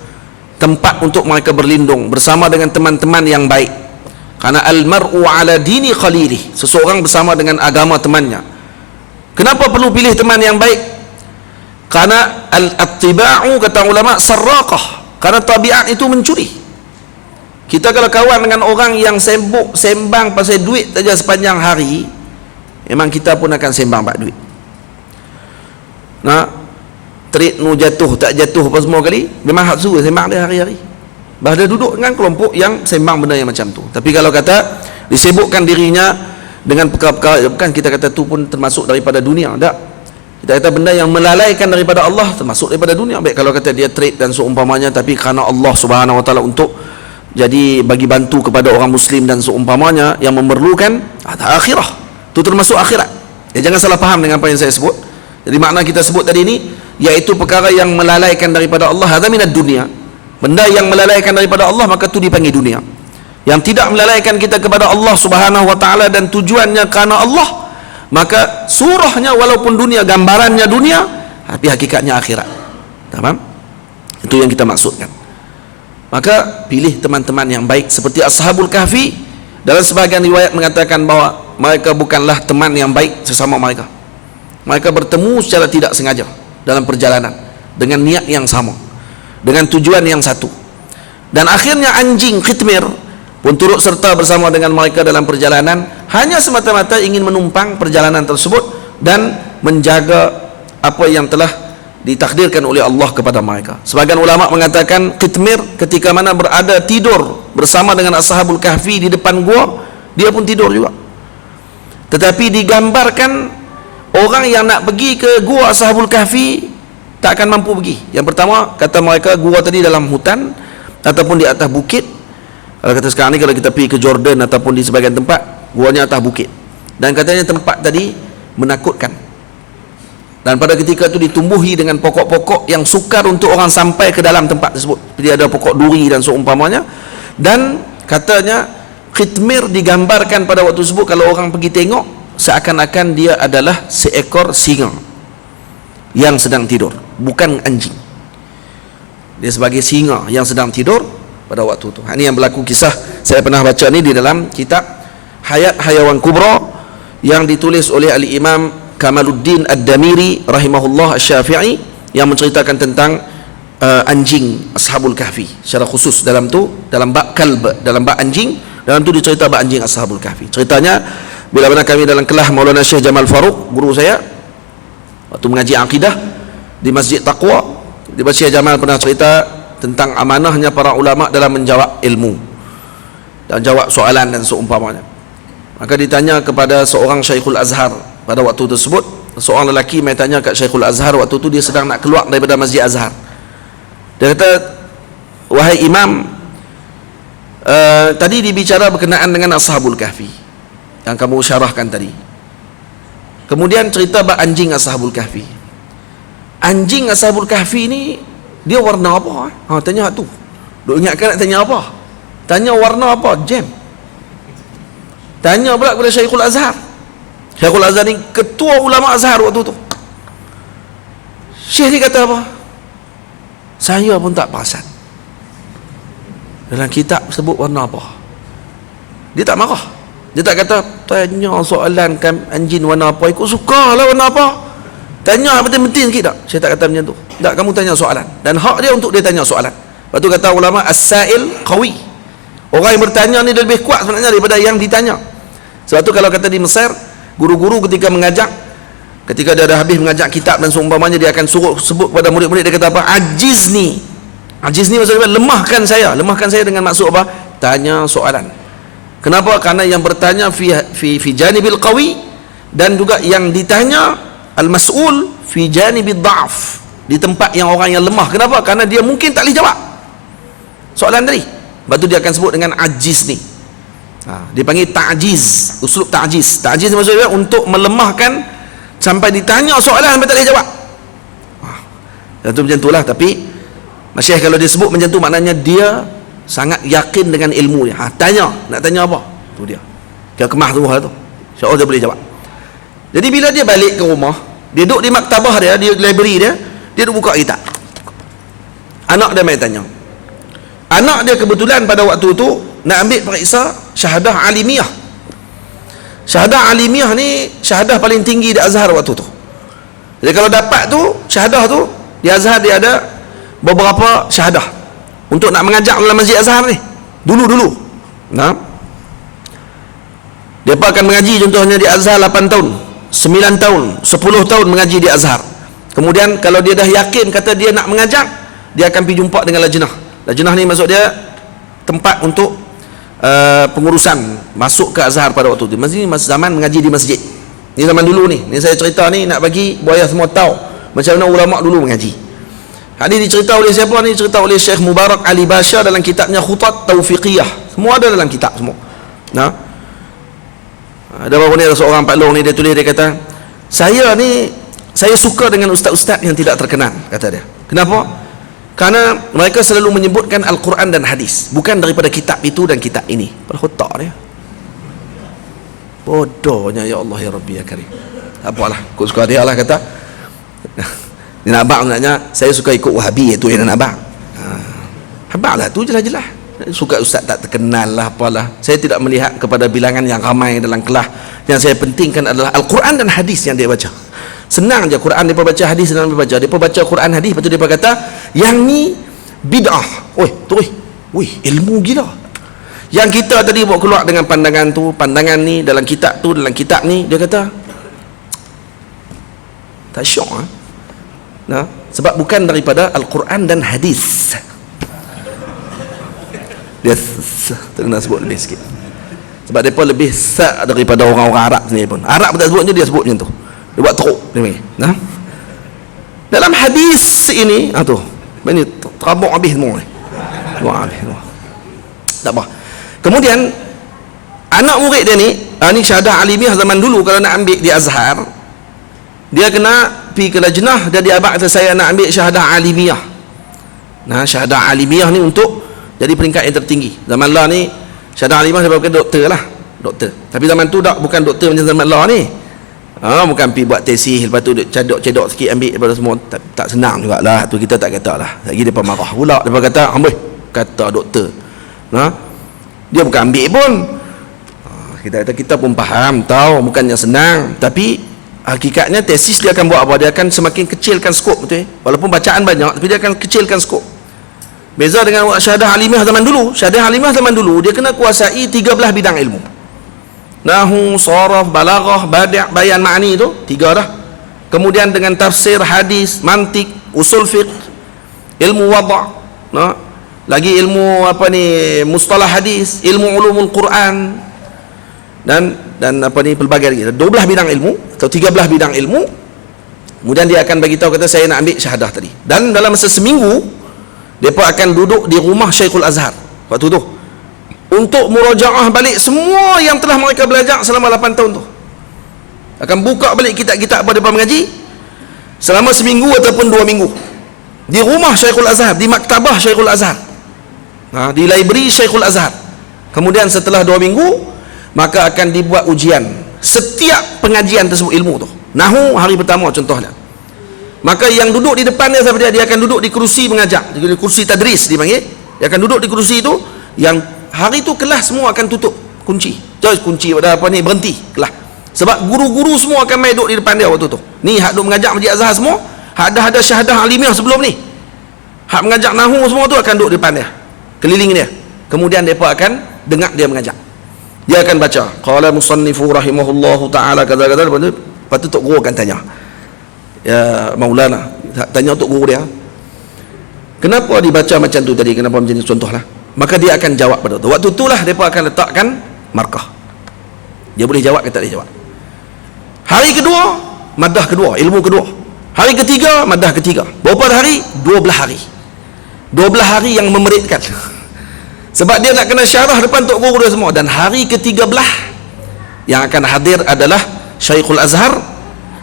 tempat untuk mereka berlindung bersama dengan teman-teman yang baik. Karena al-mar'u ala dini khalilih, seseorang bersama dengan agama temannya. Kenapa perlu pilih teman yang baik? Karena al-attiba'u, kata ulama, sarraqah, karena tabiat itu mencuri. Kita kalau kawan dengan orang yang sembang pasal duit saja sepanjang hari, memang kita pun akan sembang bak duit. Nah, trade nu jatuh tak jatuh apa semua kali, memang hak suruh sembang dia hari-hari. Bahada duduk dengan kelompok yang sembang benda yang macam tu. Tapi kalau kata disibukkan dirinya dengan perkara-perkara, bukan kita kata tu pun termasuk daripada dunia, tak. Kita kata benda yang melalaikan daripada Allah termasuk daripada dunia. Baik kalau kata dia trade dan seumpamanya, tapi kerana Allah Subhanahu wa taala untuk jadi bagi bantu kepada orang muslim dan seumpamanya yang memerlukan, ada akhirah. Tu termasuk akhirat. Ya, jangan salah faham dengan apa yang saya sebut. Jadi makna kita sebut tadi ni, iaitu perkara yang melalaikan daripada Allah, hadza minad dunia. Benda yang melalaikan daripada Allah, maka itu dipanggil dunia. Yang tidak melalaikan kita kepada Allah Subhanahu wa taala dan tujuannya kerana Allah, maka surahnya walaupun dunia, gambarannya dunia, tapi hakikatnya akhirat. Faham? Itu yang kita maksudkan. Maka pilih teman-teman yang baik seperti Ashabul Kahfi. Dalam sebahagian riwayat mengatakan bahawa mereka bukanlah teman yang baik sesama mereka. Mereka bertemu secara tidak sengaja dalam perjalanan dengan niat yang sama, dengan tujuan yang satu. Dan akhirnya anjing Khitmir pun turut serta bersama dengan mereka dalam perjalanan, hanya semata-mata ingin menumpang perjalanan tersebut dan menjaga apa yang telah ditakdirkan oleh Allah kepada mereka. Sebagian ulama mengatakan Khitmir ketika mana berada tidur bersama dengan Ashabul Kahfi di depan gua, dia pun tidur juga. Tetapi digambarkan orang yang nak pergi ke gua Ashabul Kahfi tak akan mampu pergi. Yang pertama, kata mereka gua tadi dalam hutan ataupun di atas bukit. Kalau kata sekarang ni, kalau kita pergi ke Jordan ataupun di sebagian tempat, guanya atas bukit. Dan katanya tempat tadi menakutkan. Dan pada ketika itu ditumbuhi dengan pokok-pokok yang sukar untuk orang sampai ke dalam tempat tersebut. Jadi ada pokok duri dan seumpamanya. Dan katanya Khitmir digambarkan pada waktu tersebut, kalau orang pergi tengok, seakan-akan dia adalah seekor singa yang sedang tidur, bukan anjing. Dia sebagai singa yang sedang tidur pada waktu itu. Ini yang berlaku, kisah saya pernah baca ni di dalam kitab Hayat Hayawan Kubra yang ditulis oleh Al-Imam Kamaluddin Ad-Damiri rahimahullah Asy-Syafi'i, yang menceritakan tentang anjing Ashabul Kahfi secara khusus. Dalam tu, dalam bab kalb, dalam bab anjing, dalam tu dicerita bab anjing Ashabul Kahfi. Ceritanya bila mana kami dalam kelas Maulana Syekh Jamal Faruq, guru saya, waktu mengaji akidah di Masjid Taqwa, di Syekh Jamal pernah cerita tentang amanahnya para ulama dalam menjawab ilmu dan jawab soalan dan seumpamanya. Maka ditanya kepada seorang Syekhul Azhar pada waktu tersebut, seorang lelaki mai tanya kat Syekhul Azhar waktu tu, dia sedang nak keluar daripada Masjid Azhar. Dia kata, wahai imam, tadi dibicara berkenaan dengan Ashabul Kahfi yang kamu syarahkan tadi. Kemudian cerita bab anjing Ashabul Kahfi. Anjing Ashabul Kahfi ni dia warna apa? Tanya tu. Duk ingatkan nak tanya apa? Tanya warna apa? Jam. Tanya pula kepada Syekhul Azhar. Syekhul Azhar ni ketua ulama Azhar waktu tu. Syekh ni kata apa? Saya pun tak perasan. Dalam kitab sebut warna apa? Dia tak marah. Dia tak kata tanya soalan kan anjing warna apa, ikut sukalah warna apa. Tanya penting-penting sikit tak? Saya tak kata macam tu. Tak, kamu tanya soalan. Dan hak dia untuk dia tanya soalan. Lepas tu kata ulama, as-sa'il qawi. Orang yang bertanya ni dia lebih kuat sebenarnya daripada yang ditanya. Sebab tu kalau kata di Mesir, guru-guru ketika mengajak, ketika dia dah habis mengajak kitab dan seumpamanya, dia akan suruh sebut kepada murid-murid, dia kata apa? Ajizni. Ajizni maksudnya lemahkan saya. Lemahkan saya dengan maksud apa? Tanya soalan. Kenapa? Karena yang bertanya fi janibil qawi, dan juga yang ditanya al-mas'ul fi janibid dha'f, di tempat yang orang yang lemah. Kenapa? Karena dia mungkin tak boleh jawab soalan tadi. Lepas tu dia akan sebut dengan ajiz ni. Dia panggil ta'jiz, uslub ta'jiz. Ta'jiz maksudnya untuk melemahkan sampai ditanya soalan sampai tak boleh jawab. Itu macam itulah. Tapi Masyaikh kalau dia sebut macam tu, maknanya dia sangat yakin dengan ilmu dia. Tanya, nak tanya apa? Tu dia. Dia kemah tu tu. InsyaAllah dia boleh jawab. Jadi bila dia balik ke rumah, dia duduk di maktabah dia, di library dia, dia duduk buka kitab. Anak dia main tanya. Anak dia kebetulan pada waktu tu nak ambil periksa syahadah alimiyah. Syahadah alimiyah ni syahadah paling tinggi di Azhar waktu tu. Jadi kalau dapat tu syahadah tu, di Azhar dia ada beberapa syahadah untuk nak mengajar dalam Masjid Azhar ni. Dulu-dulu. Nah. Depa akan mengaji contohnya di Azhar 8 tahun, 9 tahun, 10 tahun mengaji di Azhar. Kemudian kalau dia dah yakin kata dia nak mengajar, dia akan pergi jumpa dengan lajnah. Lajnah ni maksud dia tempat untuk pengurusan masuk ke Azhar pada waktu itu. Masih zaman mengaji di masjid. Ni zaman dulu ni. Ni saya cerita ni nak bagi buaya semua tahu macam mana ulama dulu mengaji. Ini dicerita oleh siapa ni? Dicerita oleh Syekh Mubarak Ali Bashar dalam kitabnya Khutat Taufiqiyah. Semua ada dalam kitab semua. Nah. Ada baru ni ada seorang Pak Long ni, dia tulis, dia kata, saya ni saya suka dengan ustaz-ustaz yang tidak terkenal, kata dia. Kenapa? Karena mereka selalu menyebutkan Al-Quran dan hadis, bukan daripada kitab itu dan kitab ini. Pada otak dia. Bodohnya, ya Allah ya Rabbi ya Karim. Tak apalah, ikut suka dia lah kata. Dia nak abang sebenarnya, saya suka ikut Wahabi, itu yang nak abang. Abang lah tu jelas-jelas. Suka ustaz tak terkenal lah apalah. Saya tidak melihat kepada bilangan yang ramai dalam kelas. Yang saya pentingkan adalah Al-Quran dan hadis yang dia baca. Senang je Quran dia baca, hadis dia baca. Dia baca Quran hadis, lepas tu dia kata yang ni bid'ah. Oi, tu wih, ilmu gila. Yang kita tadi buat keluar dengan pandangan tu, pandangan ni dalam kitab tu, dalam kitab ni, dia kata tak syok nah, sebab bukan daripada Al-Quran dan hadis. Dia tak kena sebut lebih sikit, sebab mereka lebih sak daripada orang-orang Arab sendiri pun. Arab pun tak sebutnya, dia sebut macam tu. Dia buat teruk dia panggil. Nah, dalam hadis ini tu ini terabuk habis semua ni. Habis semua. Tak apa. Kemudian anak murid dia ni, ni syahadah alimiah zaman dulu kalau nak ambil di Azhar, dia kena pergi ke lajnah, dan dia abang kata saya nak ambil syahadah alimiah. Nah, syahadah alimiah ni untuk jadi peringkat yang tertinggi. Zaman lah ni syahadah alimiah dia bukan doktor lah, doktor. Tapi zaman tu tak, bukan doktor macam zaman lah ni. Bukan pergi buat tesis, lepas tu cedok sikit ambil daripada semua. Tak senang jugalah tu, kita tak kata lah. Lagi dia marah pula, dia kata amboi kata doktor. Dia bukan ambil pun. Kita kata kita pun faham, tahu bukannya senang, tapi hakikatnya tesis dia akan buat apa? Dia akan semakin kecilkan skop, betul. Walaupun bacaan banyak, tapi dia akan kecilkan skop. Beza dengan syahadah alimiah zaman dulu. Syahadah alimiah zaman dulu dia kena kuasai 13 bidang ilmu. Nahwu, saraf, balaghah, badi', bayan, ma'ni, tu 3 dah. Kemudian dengan tafsir, hadis, mantik, usul fiqh, ilmu wada', lagi ilmu apa ni, mustalah hadis, ilmu ulumul Quran, dan apa ni, pelbagai lagi 12 bidang ilmu atau 13 bidang ilmu. Kemudian dia akan bagi tahu, kata saya nak ambil syahadah tadi, dan dalam masa seminggu mereka akan duduk di rumah Syekhul Azhar waktu tu untuk murajaah balik semua yang telah mereka belajar selama 8 tahun tu. Akan buka balik kitab-kitab pada mereka mengaji selama seminggu ataupun 2 minggu di rumah Syekhul Azhar, di maktabah Syekhul Azhar, di library Syekhul Azhar. Kemudian setelah 2 minggu maka akan dibuat ujian setiap pengajian tersebut ilmu tu. Nahwu hari pertama contohnya, maka yang duduk di depan dia, siapa dia akan duduk di kerusi mengajar, di kursi tadris dipanggil. Dia akan duduk di kerusi itu, yang hari tu kelas semua akan tutup kunci. Jangan kunci pada apa ni, berhenti kelas. Sebab guru-guru semua akan main duduk di depan dia waktu tu. Ni hak duk mengajar Masjid Azhar semua, hak dah ada syahadah alimiah sebelum ni, hak mengajar nahwu semua tu akan duduk di depan dia, keliling dia. Kemudian mereka akan dengar dia mengajar. Dia akan baca qala musannifu rahimahullahu taala kata-kata. Lepas tu tok guru akan tanya, ya Maulana, tanya untuk guru dia, kenapa dibaca macam tu tadi, kenapa macam ni, contohlah. Maka dia akan jawab pada tu. Waktu itulah mereka akan letakkan markah. Dia boleh jawab ke tak boleh jawab. Hari kedua, madah kedua, ilmu kedua. Hari ketiga, madah ketiga. Berapa hari? 12 hari. 12 hari yang memeritkan. Sebab dia nak kena syarah depan tok guru dia semua. Dan hari ke-13 yang akan hadir adalah Syekhul Azhar,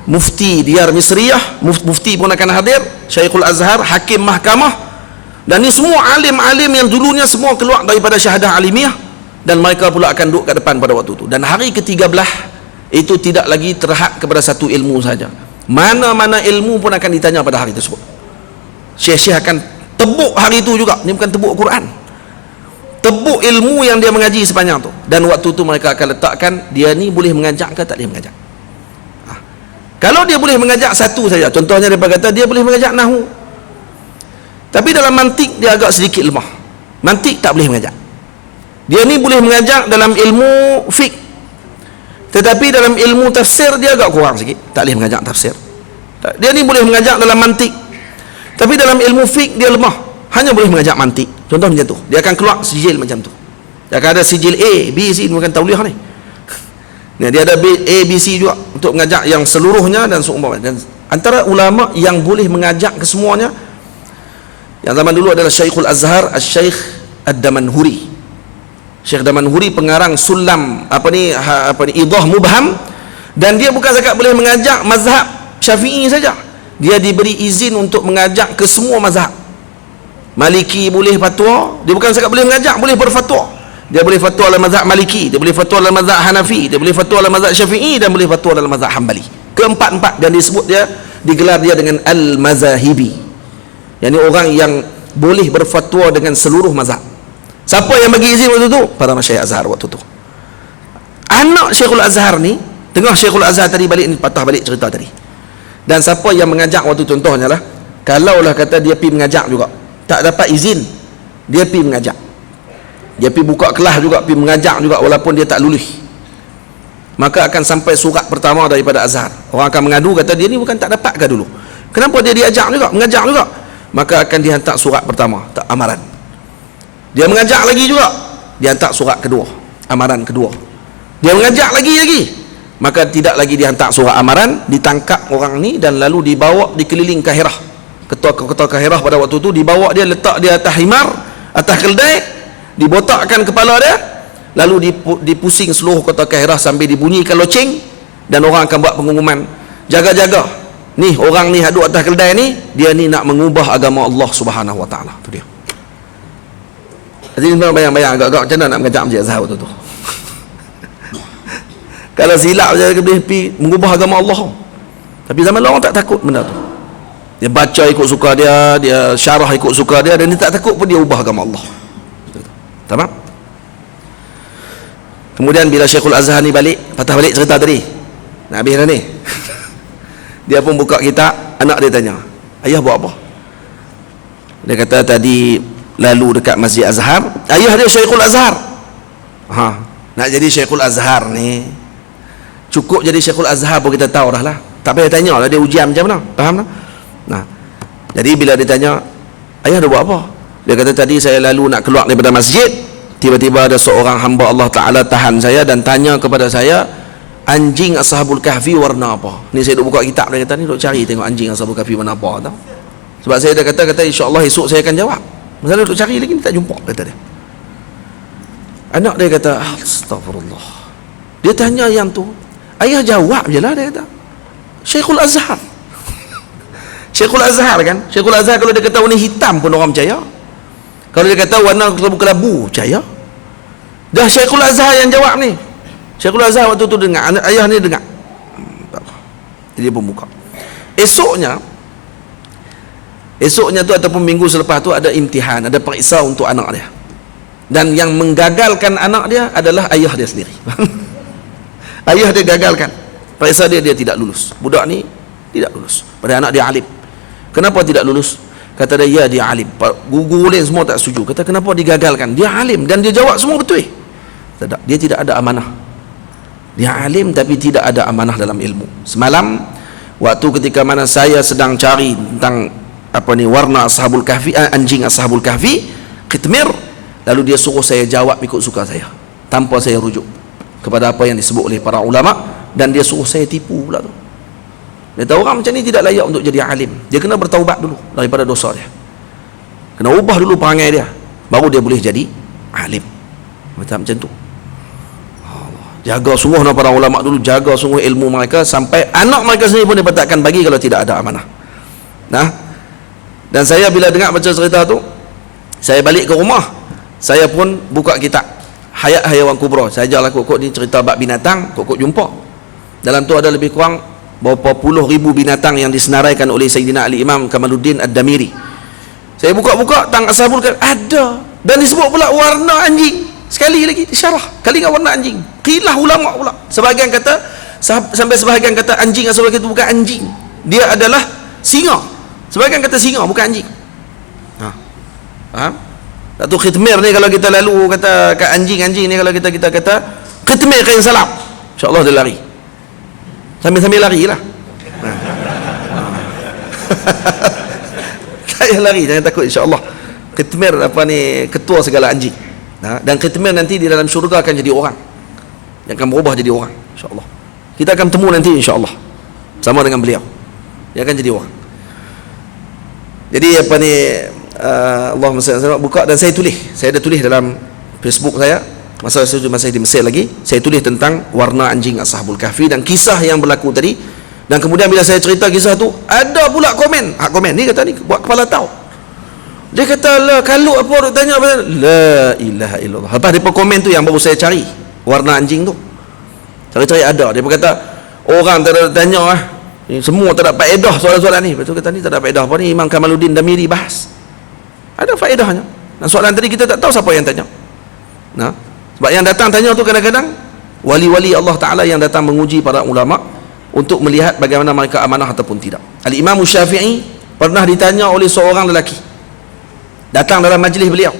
Mufti Diyar Misriyah, Mufti pun akan hadir, Syekhul Azhar, Hakim Mahkamah, dan ni semua alim-alim yang dulunya semua keluar daripada syahadah alimiah, dan mereka pula akan duduk kat depan pada waktu itu. Dan hari ke-13 itu tidak lagi terhad kepada satu ilmu saja. Mana-mana ilmu pun akan ditanya pada hari tersebut. Syekh-syekh akan tebuk hari itu juga. Ni bukan tebuk Quran, tebuk ilmu yang dia mengaji sepanjang tu. Dan waktu tu mereka akan letakkan dia ni boleh mengajak ke tak boleh mengajak. Kalau dia boleh mengajak satu saja, contohnya dia kata dia boleh mengajak nahwu, tapi dalam mantik dia agak sedikit lemah, mantik tak boleh mengajak. Dia ni boleh mengajak dalam ilmu fiqh, tetapi dalam ilmu tafsir dia agak kurang sikit, tak boleh mengajak tafsir. Dia ni boleh mengajak dalam mantik, tapi dalam ilmu fiqh dia lemah, hanya boleh mengajak mantik. Contoh macam tu, dia akan keluar sijil macam tu. Dia akan ada sijil A, B, C, bukan tauliah ni. Nah, dia ada A, B, C juga untuk mengajak yang seluruhnya dan seumpamanya. Dan antara ulama yang boleh mengajak ke semuanya yang zaman dulu adalah Syekhul Azhar, Syekh Ad-Damanhuri. Syekh Damanhuri pengarang Sulam Idah Mubham, dan dia bukan zakat boleh mengajak mazhab Syafi'i saja. Dia diberi izin untuk mengajak ke semua mazhab. Maliki boleh fatwa, dia bukan sekadar boleh mengajak, boleh berfatwa. Dia boleh fatwa dalam mazhab Maliki, dia boleh fatwa dalam mazhab Hanafi, dia boleh fatwa dalam mazhab Syafi'i, dan boleh fatwa dalam mazhab Hambali. Keempat-empat, dan disebut dia, digelar dia dengan Al-Mazahibi, yakni orang yang boleh berfatwa dengan seluruh mazhab. Siapa yang bagi izin waktu tu? Para masyayikh Azhar waktu tu. Anak Syekhul Azhar ni, tengah Syekhul Azhar tadi balik ni, patah balik cerita tadi. Dan siapa yang mengajak waktu, contohnya lah, kalaulah kata dia pergi mengajak juga, tak dapat izin, dia pergi mengajak, dia pergi buka kelas juga, pergi mengajak juga, walaupun dia tak lulus, maka akan sampai surat pertama daripada Azhar. Orang akan mengadu, kata dia ni bukan tak dapat ke dulu, kenapa dia diajak juga, mengajak juga, maka akan dihantar surat pertama, tak amaran. Dia mengajak lagi juga, dihantar surat kedua, amaran kedua. Dia mengajak lagi, maka tidak lagi dihantar surat amaran, ditangkap orang ni dan lalu dibawa dikeliling Kahirah. Ketua Kahirah pada waktu tu dibawa dia, letak dia atas himar, atas keldai, dibotakkan kepala dia, lalu dipusing seluruh kota Kahirah sambil dibunyikan loceng, dan orang akan buat pengumuman, jaga-jaga, ni orang ni duduk atas keldai ni, dia ni nak mengubah agama Allah Subhanahu Wa Taala. Tu dia. Jadi bayang-bayang agak-agak macam mana nak mengajak Masjid Azhar waktu tu. Kalau silap je boleh pergi mengubah agama Allah. Tapi zaman orang tak takut benda tu. Dia baca ikut suka dia, dia syarah ikut suka dia, dan dia tak takut pun dia ubah agama Allah. Tamam? Kemudian bila Syekhul Azhar ni balik, patah balik cerita tadi, nak habis dah ni. Dia pun buka kitab, anak dia tanya, ayah buat apa? Dia kata tadi lalu dekat Masjid Azhar, ayah dia Syekhul Azhar. Nak jadi Syekhul Azhar ni, cukup jadi Syekhul Azhar pun kita tahu dah lah, tak payah tanya lah dia ujian macam mana, faham tak? Nah, jadi bila ditanya, ayah dah buat apa? Dia kata tadi saya lalu nak keluar daripada masjid, tiba-tiba ada seorang hamba Allah Ta'ala tahan saya dan tanya kepada saya, anjing Ashabul Kahfi warna apa? Ni saya duk buka kitab, dia kata ni duk cari tengok anjing Ashabul Kahfi warna apa tahu. Sebab saya dah kata insya-Allah esok saya akan jawab. Masa duk cari lagi tak jumpa, kata dia. Anak dia kata, astagfirullah. Dia tanya yang tu, ayah jawab je lah, dia kata. Syekhul Azhar. Syekhul Azhar kan, Syekhul Azhar kalau dia kata warna hitam pun orang percaya, kalau dia kata warna kelabu-kelabu percaya. Dah Syekhul Azhar yang jawab ni. Syekhul Azhar waktu tu dengar, ayah ni dengar, tak apa. Jadi dia pun buka. Esoknya tu ataupun minggu selepas tu ada imtihan, ada periksa untuk anak dia, dan yang menggagalkan anak dia adalah ayah dia sendiri. Ayah dia gagalkan periksa dia tidak lulus. Budak ni tidak lulus, pada anak dia alim. Kenapa tidak lulus? Kata dia, ya dia alim. Guru lain semua tak setuju. Kata kenapa digagalkan? Dia alim dan dia jawab semua betul. Tak, dia tidak ada amanah. Dia alim tapi tidak ada amanah dalam ilmu. Semalam waktu ketika mana saya sedang cari tentang apa ni, warna Ashabul Kahfi, anjing Ashabul Kahfi, Qitmir, lalu dia suruh saya jawab ikut suka saya, tanpa saya rujuk kepada apa yang disebut oleh para ulama, dan dia suruh saya tipu pula tu. Dia tahu orang macam ni tidak layak untuk jadi alim. Dia kena bertaubat dulu daripada dosa dia, kena ubah dulu perangai dia, baru dia boleh jadi alim. Macam tu. Allah, jaga sungguh para ulama dulu, jaga sungguh ilmu mereka, sampai anak mereka sendiri pun dia takkan bagi kalau tidak ada amanah. Nah, dan saya bila dengar baca cerita tu, saya balik ke rumah, saya pun buka kitab Hayat Hayawan Kubra. Saya ajarlah kok ni cerita bab binatang, kok jumpa. Dalam tu ada lebih kurang berapa puluh ribu binatang yang disenaraikan oleh Sayyidina Ali Imam Kamaluddin Ad-Damiri. Saya buka-buka tang Ashabul Kahfi ada, dan disebut pula warna anjing. Sekali lagi disyarah, kali dengan warna anjing. Qilah ulama pula. Sebahagian kata, sampai sebahagian kata anjing Ashabul Kahfi itu bukan anjing, dia adalah singa. Sebahagian kata singa bukan anjing. Faham? Satu Qitmir ni kalau kita lalu kata kat anjing ni, kalau kita kata Qitmir kain salap, insya-Allah dia lari. Sambil lari lah. Saya lari, jangan takut, insya-Allah. Qitmir apa ni, ketua segala anjing. Dan Qitmir nanti di dalam syurga akan jadi orang, yang akan berubah jadi orang, insya-Allah. Kita akan temu nanti insya-Allah sama dengan beliau. Dia akan jadi orang. Jadi apa ni, Allahumma salli alaihi wasallam, buka, dan saya ada tulis dalam Facebook saya masa di Mesir lagi, saya tulis tentang warna anjing Ashabul Kahfi dan kisah yang berlaku tadi. Dan kemudian bila saya cerita kisah tu, ada pula komen ni kata ni buat kepala tahu, Dia kata, lah kalau apa duk tanya apa? La ilaha illallah. Lepas dia komen tu yang baru saya cari, warna anjing tu. Cari-cari ada. Dia kata, orang tak ada tanya lah. Ni semua tak dapat faedah soalan-soalan ni. Betul kata ni tak dapat faedah apa ni, Imam Kamaluddin Damiri bahas. Ada faedahnya. Dan soalan tadi kita tak tahu siapa yang tanya. Nah, sebab yang datang tanya tu kadang-kadang wali-wali Allah Ta'ala yang datang menguji para ulama untuk melihat bagaimana mereka amanah ataupun tidak. Al-Imam Syafi'i pernah ditanya oleh seorang lelaki, datang dalam majlis beliau,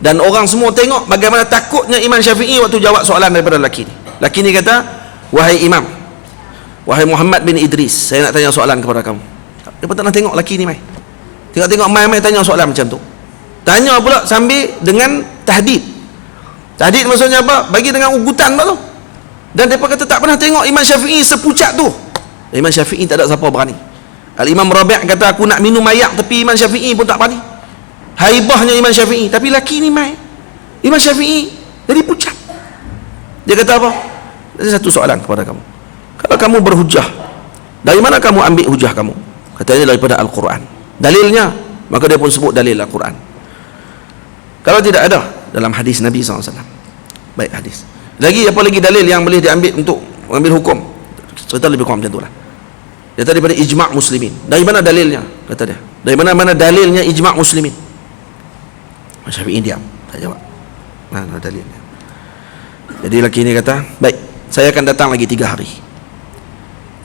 dan orang semua tengok bagaimana takutnya Imam Syafi'i waktu jawab soalan daripada lelaki ni. Lelaki ni kata, wahai Imam, wahai Muhammad bin Idris, saya nak tanya soalan kepada kamu. Dia pun tak nak tengok lelaki ni mai. Tengok-tengok mai tanya soalan macam tu. Tanya pula sambil dengan tahdid. Tahdid maksudnya apa? Bagi dengan ugutan tu. Dan mereka kata tak pernah tengok Imam Syafi'i sepucat tu. Imam Syafi'i tak ada siapa berani. Al-Imam Rabi' kata aku nak minum ayak, tapi Imam Syafi'i pun tak berani. Haibahnya Imam Syafi'i. Tapi laki ni mai, Imam Syafi'i jadi pucat. Dia kata apa? Ada satu soalan kepada kamu. Kalau kamu berhujah, dari mana kamu ambil hujah kamu? Katanya daripada Al-Quran. Dalilnya, maka dia pun sebut dalil Al-Quran. Kalau tidak ada dalam hadis Nabi SAW. Baik, hadis. Lagi apa lagi dalil yang boleh diambil untuk mengambil hukum? Cerita lebih kurang macam itulah. Dia kata daripada ijma' muslimin. Dari mana dalilnya? Kata dia. Dari mana dalilnya ijma' muslimin? Syafi'i diam, tak jawab. Mana dalilnya? Jadi lelaki ni kata, baik, saya akan datang lagi 3 hari.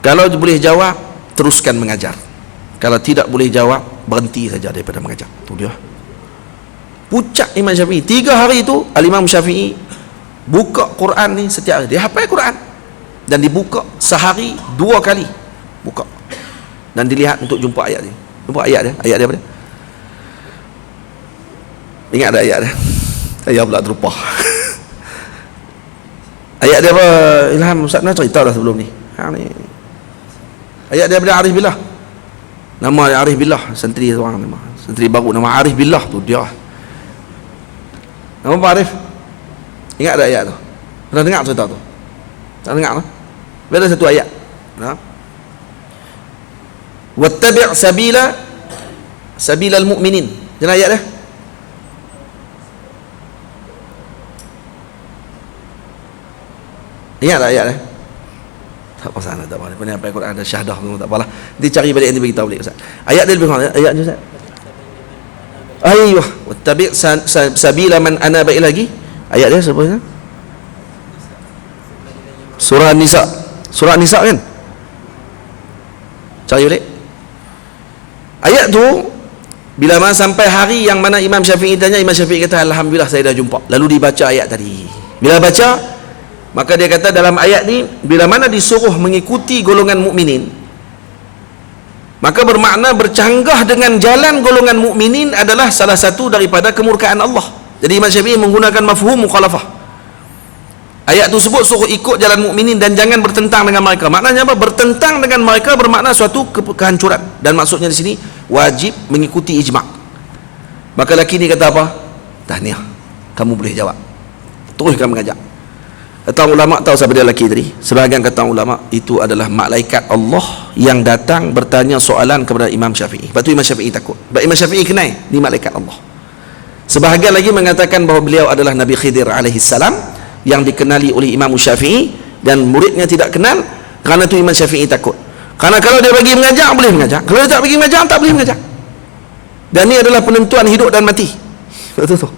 Kalau boleh jawab, teruskan mengajar. Kalau tidak boleh jawab, berhenti saja daripada mengajar. Itu dia. Pucat Imam Syafi'i. 3 hari itu Al-Imam Syafi'i buka Quran ni setiap hari. Dia hafal Quran dan dibuka sehari 2 kali buka, dan dilihat untuk jumpa ayat ni. Jumpa ayat dia. Ayat dia apa dia? Ingat ada ayat dia? Saya pula terlupa. Ayat dia apa? Ilham Ustaz nak cerita dah sebelum ni. Ayat dia daripada Arif Billah. Nama dia Arif Billah, santri seorang nama. Santri baru nama Arif Billah tu dia. Nama apa Arif? Ingat ada ayat tu? Pernah dengar cerita tu? Tak dengar lah? Ada satu ayat. Wattabi' sabilal mu'minin. Jangan ayat dia? Ingat tak ayat dia? Tak apa sana, tak apa. Dia apa Quran ada syahdah tu, tak apalah. Nanti cari balik, nanti beritahu balik Ustaz. Ayat dia lebih kurang. Ayat ni Ustaz. Ayuh, wattabi' sabila man anaba ilaihi. Ayat dia sebenarnya Surah Nisa. Surah Nisa kan? Cari balik. Ayat tu bila mana sampai hari yang mana Imam Syafi'i tanya, Imam Syafi'i kata alhamdulillah saya dah jumpa. Lalu dibaca ayat tadi. Bila baca, maka dia kata dalam ayat ni bila mana disuruh mengikuti golongan mukminin, maka bermakna bercanggah dengan jalan golongan mukminin adalah salah satu daripada kemurkaan Allah. Jadi Imam Syafi'i menggunakan mafhum mukhalafah. Ayat tu sebut suruh ikut jalan mukminin dan jangan bertentang dengan mereka. Maknanya apa? Bertentang dengan mereka bermakna suatu kehancuran. Dan maksudnya di sini wajib mengikuti ijma'. Maka lelaki ni kata apa? Tahniah, kamu boleh jawab. Teruskan mengajak. Kata ulama, tahu siapa dia lelaki tadi? Sebahagian kata ulama itu adalah malaikat Allah yang datang bertanya soalan kepada Imam Syafi'i. Sebab tu Imam Syafi'i takut. Sebab Imam Syafi'i kenal ni malaikat Allah. Sebahagian lagi mengatakan bahawa beliau adalah Nabi Khidir alaihi salam yang dikenali oleh Imam Syafi'i dan muridnya tidak kenal. Kerana itu Imam Syafi'i takut. Kerana kalau dia bagi mengajar, boleh mengajar. Kalau dia tak bagi mengajar, tak boleh mengajar. Dan ini adalah penentuan hidup dan mati. Betul tu.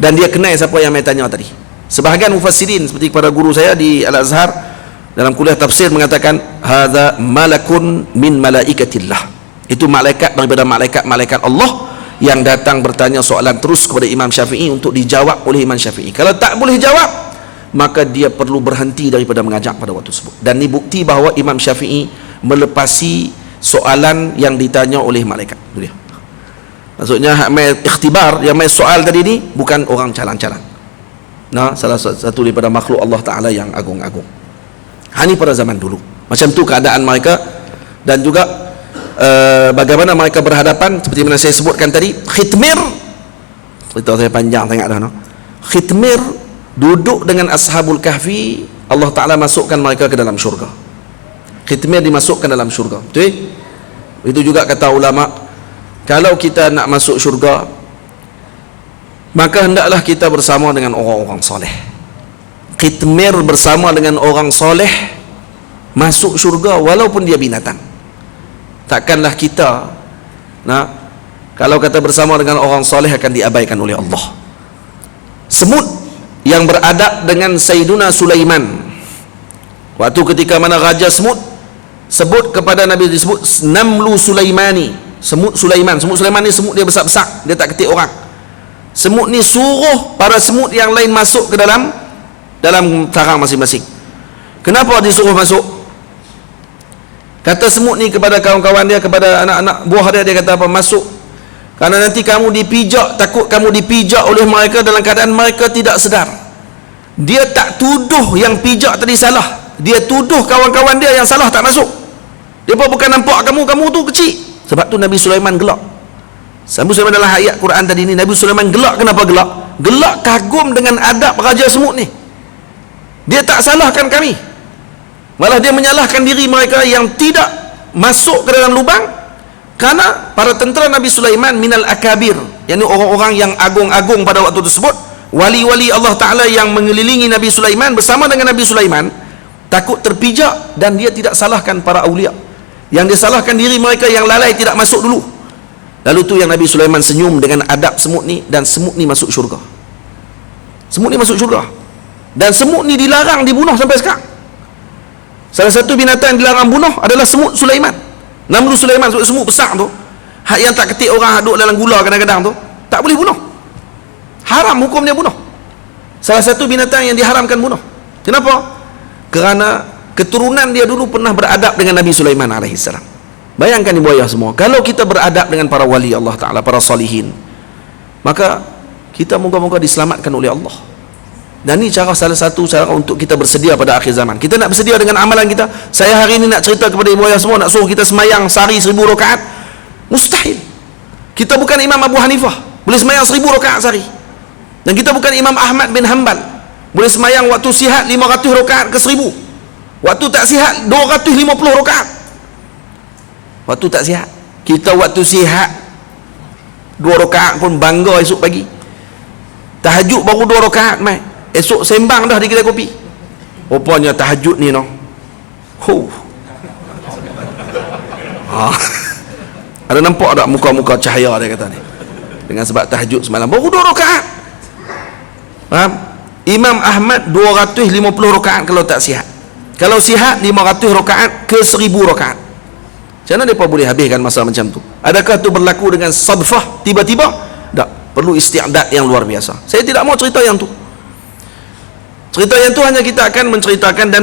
Dan dia kenal siapa yang saya tanya tadi. Sebahagian mufassirin seperti kepada guru saya di Al-Azhar dalam kuliah tafsir mengatakan hadza malakun min malaikatillah. Itu malaikat daripada malaikat-malaikat Allah yang datang bertanya soalan terus kepada Imam Syafi'i untuk dijawab oleh Imam Syafi'i. Kalau tak boleh jawab, maka dia perlu berhenti daripada mengajar pada waktu tersebut. Dan ini bukti bahawa Imam Syafi'i melepasi soalan yang ditanya oleh malaikat. Itu dia. Maksudnya hak mai ikhtibar, yang mai soal tadi ni bukan orang calang-calang. Nah, salah satu daripada makhluk Allah Ta'ala yang agung-agung. Ini pada zaman dulu. Macam tu keadaan mereka. Dan juga bagaimana mereka berhadapan seperti mana saya sebutkan tadi. Khitmir, cerita saya panjang sangat dah, no? Khitmir duduk dengan Ashabul Kahfi, Allah Ta'ala masukkan mereka ke dalam syurga. Khitmir dimasukkan dalam syurga. Betul? Itu juga kata ulama, kalau kita nak masuk syurga, maka hendaklah kita bersama dengan orang-orang soleh. Khitmir bersama dengan orang soleh masuk syurga walaupun dia binatang. Takkanlah kita kalau kata bersama dengan orang soleh akan diabaikan oleh Allah. Semut yang beradab dengan Sayyiduna Sulaiman, waktu ketika mana Raja Semut sebut kepada Nabi, disebut Namlu Sulaimani, semut Sulaiman. Semut Sulaiman ni semut dia besar-besar, dia tak ketik orang. Semut ni suruh para semut yang lain masuk ke dalam sarang masing-masing. Kenapa disuruh masuk? Kata semut ni kepada kawan-kawan dia, kepada anak-anak buah dia, dia kata apa? Masuk, kerana nanti kamu dipijak, takut kamu dipijak oleh mereka dalam keadaan mereka tidak sedar. Dia tak tuduh yang pijak tadi salah, dia tuduh kawan-kawan dia yang salah tak masuk. Dia pun bukan nampak kamu tu kecil. Sebab tu Nabi Sulaiman gelak. Nabi Sulaiman dalam ayat Quran tadi ni, Nabi Sulaiman gelak. Kenapa gelak? Gelak kagum dengan adab Raja Semut ni. Dia tak salahkan kami, malah dia menyalahkan diri mereka yang tidak masuk ke dalam lubang. Karena para tentera Nabi Sulaiman minal akabir, yakni orang-orang yang agung-agung pada waktu tersebut, wali-wali Allah Ta'ala yang mengelilingi Nabi Sulaiman bersama dengan Nabi Sulaiman, takut terpijak, dan dia tidak salahkan para awliya. Yang dia salahkan diri mereka yang lalai tidak masuk dulu. Lalu tu yang Nabi Sulaiman senyum dengan adab semut ni, dan semut ni masuk syurga. Semut ni masuk syurga. Dan semut ni dilarang dibunuh sampai sekarang. Salah satu binatang yang dilarang bunuh adalah semut Sulaiman. Namlu Sulaiman, semut besar tu, hak yang tak ketik orang, duduk dalam gula kadang-kadang tu, tak boleh bunuh. Haram hukum dia bunuh. Salah satu binatang yang diharamkan bunuh. Kenapa? Kerana keturunan dia dulu pernah beradab dengan Nabi Sulaiman alaihissalam. Bayangkan ibu ayah semua, kalau kita beradab dengan para wali Allah Ta'ala, para salihin, maka kita moga-moga diselamatkan oleh Allah. Dan ini salah satu cara untuk kita bersedia pada akhir zaman. Kita nak bersedia dengan amalan kita. Saya hari ini nak cerita kepada ibu ayah semua, nak suruh kita semayang sehari 1000 rakaat, mustahil. Kita bukan Imam Abu Hanifah boleh semayang 1000 rakaat sehari, dan kita bukan Imam Ahmad bin Hanbal boleh semayang waktu sihat 500 rakaat ke 1000, waktu tak sihat 250 rakaat. Waktu tak sihat, kita waktu sihat 2 rakaat pun bangga esok pagi. Tahajud baru 2 rakaat mai, esok sembang dah di kedai kopi. Rupanya tahajud ni ada nampak tak muka-muka cahaya dia kata ni, dengan sebab tahajud semalam baru 2 rakaat. Faham? Imam Ahmad 250 rakaat kalau tak sihat. Kalau sihat 500 rakaat ke 1000 rakaat. Macam mana mereka boleh habiskan masa macam tu? Adakah tu berlaku dengan sadfah tiba-tiba? Tak, perlu isti'dad yang luar biasa. Saya tidak mau cerita yang tu. Cerita yang tu hanya kita akan menceritakan dan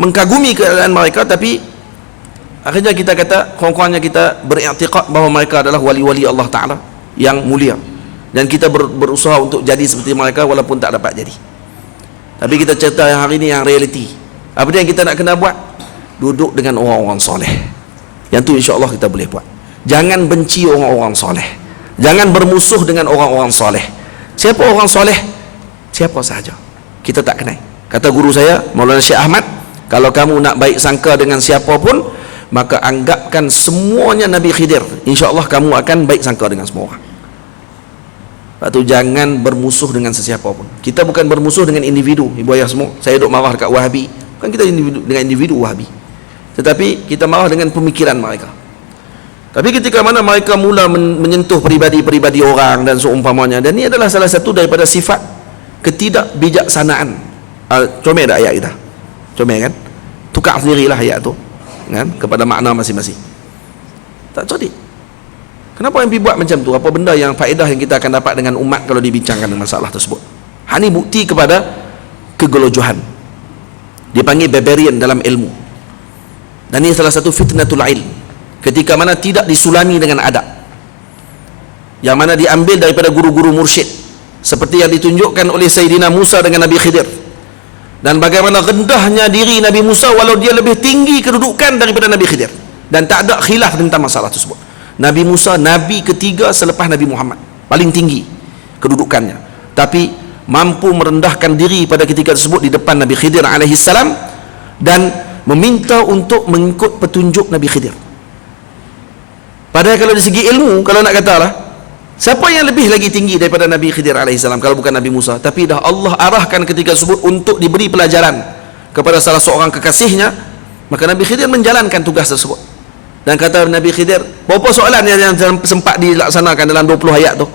mengkagumi keadaan mereka, tapi akhirnya kita kata, kurang-kurangnya kita beriktikad bahawa mereka adalah wali-wali Allah Ta'ala yang mulia, dan kita berusaha untuk jadi seperti mereka walaupun tak dapat jadi. Tapi kita cerita yang hari ini yang realiti. Apa yang kita nak kena buat? Duduk dengan orang-orang soleh. Yang tu insya-Allah kita boleh buat. Jangan benci orang-orang soleh, jangan bermusuh dengan orang-orang soleh. Siapa orang soleh? Siapa sahaja, kita tak kenal. Kata guru saya Maulana Syekh Ahmad, kalau kamu nak baik sangka dengan siapa pun, maka anggapkan semuanya Nabi Khidir, insya-Allah kamu akan baik sangka dengan semua orang. Lepas tu jangan bermusuh dengan sesiapa pun. Kita bukan bermusuh dengan individu, ibu ayah semua. Saya duk marah dekat Wahabi, bukan kita dengan individu Wahabi, tetapi kita marah dengan pemikiran mereka. Tapi ketika mana mereka mula menyentuh peribadi-peribadi orang dan seumpamanya, dan ini adalah salah satu daripada sifat ketidakbijaksanaan. Comel dah ayat kita? Comel kan? Tukar sendirilah ayat tu kan, kepada makna masing-masing. Tak cerdik. Kenapa MP buat macam tu? Apa benda yang faedah yang kita akan dapat dengan umat kalau dibincangkan dengan masalah tersebut? Ini bukti kepada kegelojohan. Dipanggil barbarian dalam ilmu. Dan ini salah satu fitnatul ilm, ketika mana tidak disulami dengan adab, yang mana diambil daripada guru-guru mursyid, seperti yang ditunjukkan oleh Sayyidina Musa dengan Nabi Khidir, dan bagaimana rendahnya diri Nabi Musa walau dia lebih tinggi kedudukan daripada Nabi Khidir, dan tak ada khilaf tentang masalah tersebut. Nabi Musa nabi ketiga selepas Nabi Muhammad, paling tinggi kedudukannya, tapi mampu merendahkan diri pada ketika tersebut di depan Nabi Khidir alaihi salam, dan meminta untuk mengikut petunjuk Nabi Khidir. Padahal kalau dari segi ilmu, kalau nak kata lah, siapa yang lebih lagi tinggi daripada Nabi Khidir alaihissalam kalau bukan Nabi Musa? Tapi dah Allah arahkan ketika tersebut untuk diberi pelajaran kepada salah seorang kekasihnya, maka Nabi Khidir menjalankan tugas tersebut. Dan kata Nabi Khidir, berapa soalan yang sempat dilaksanakan dalam 20 ayat tu?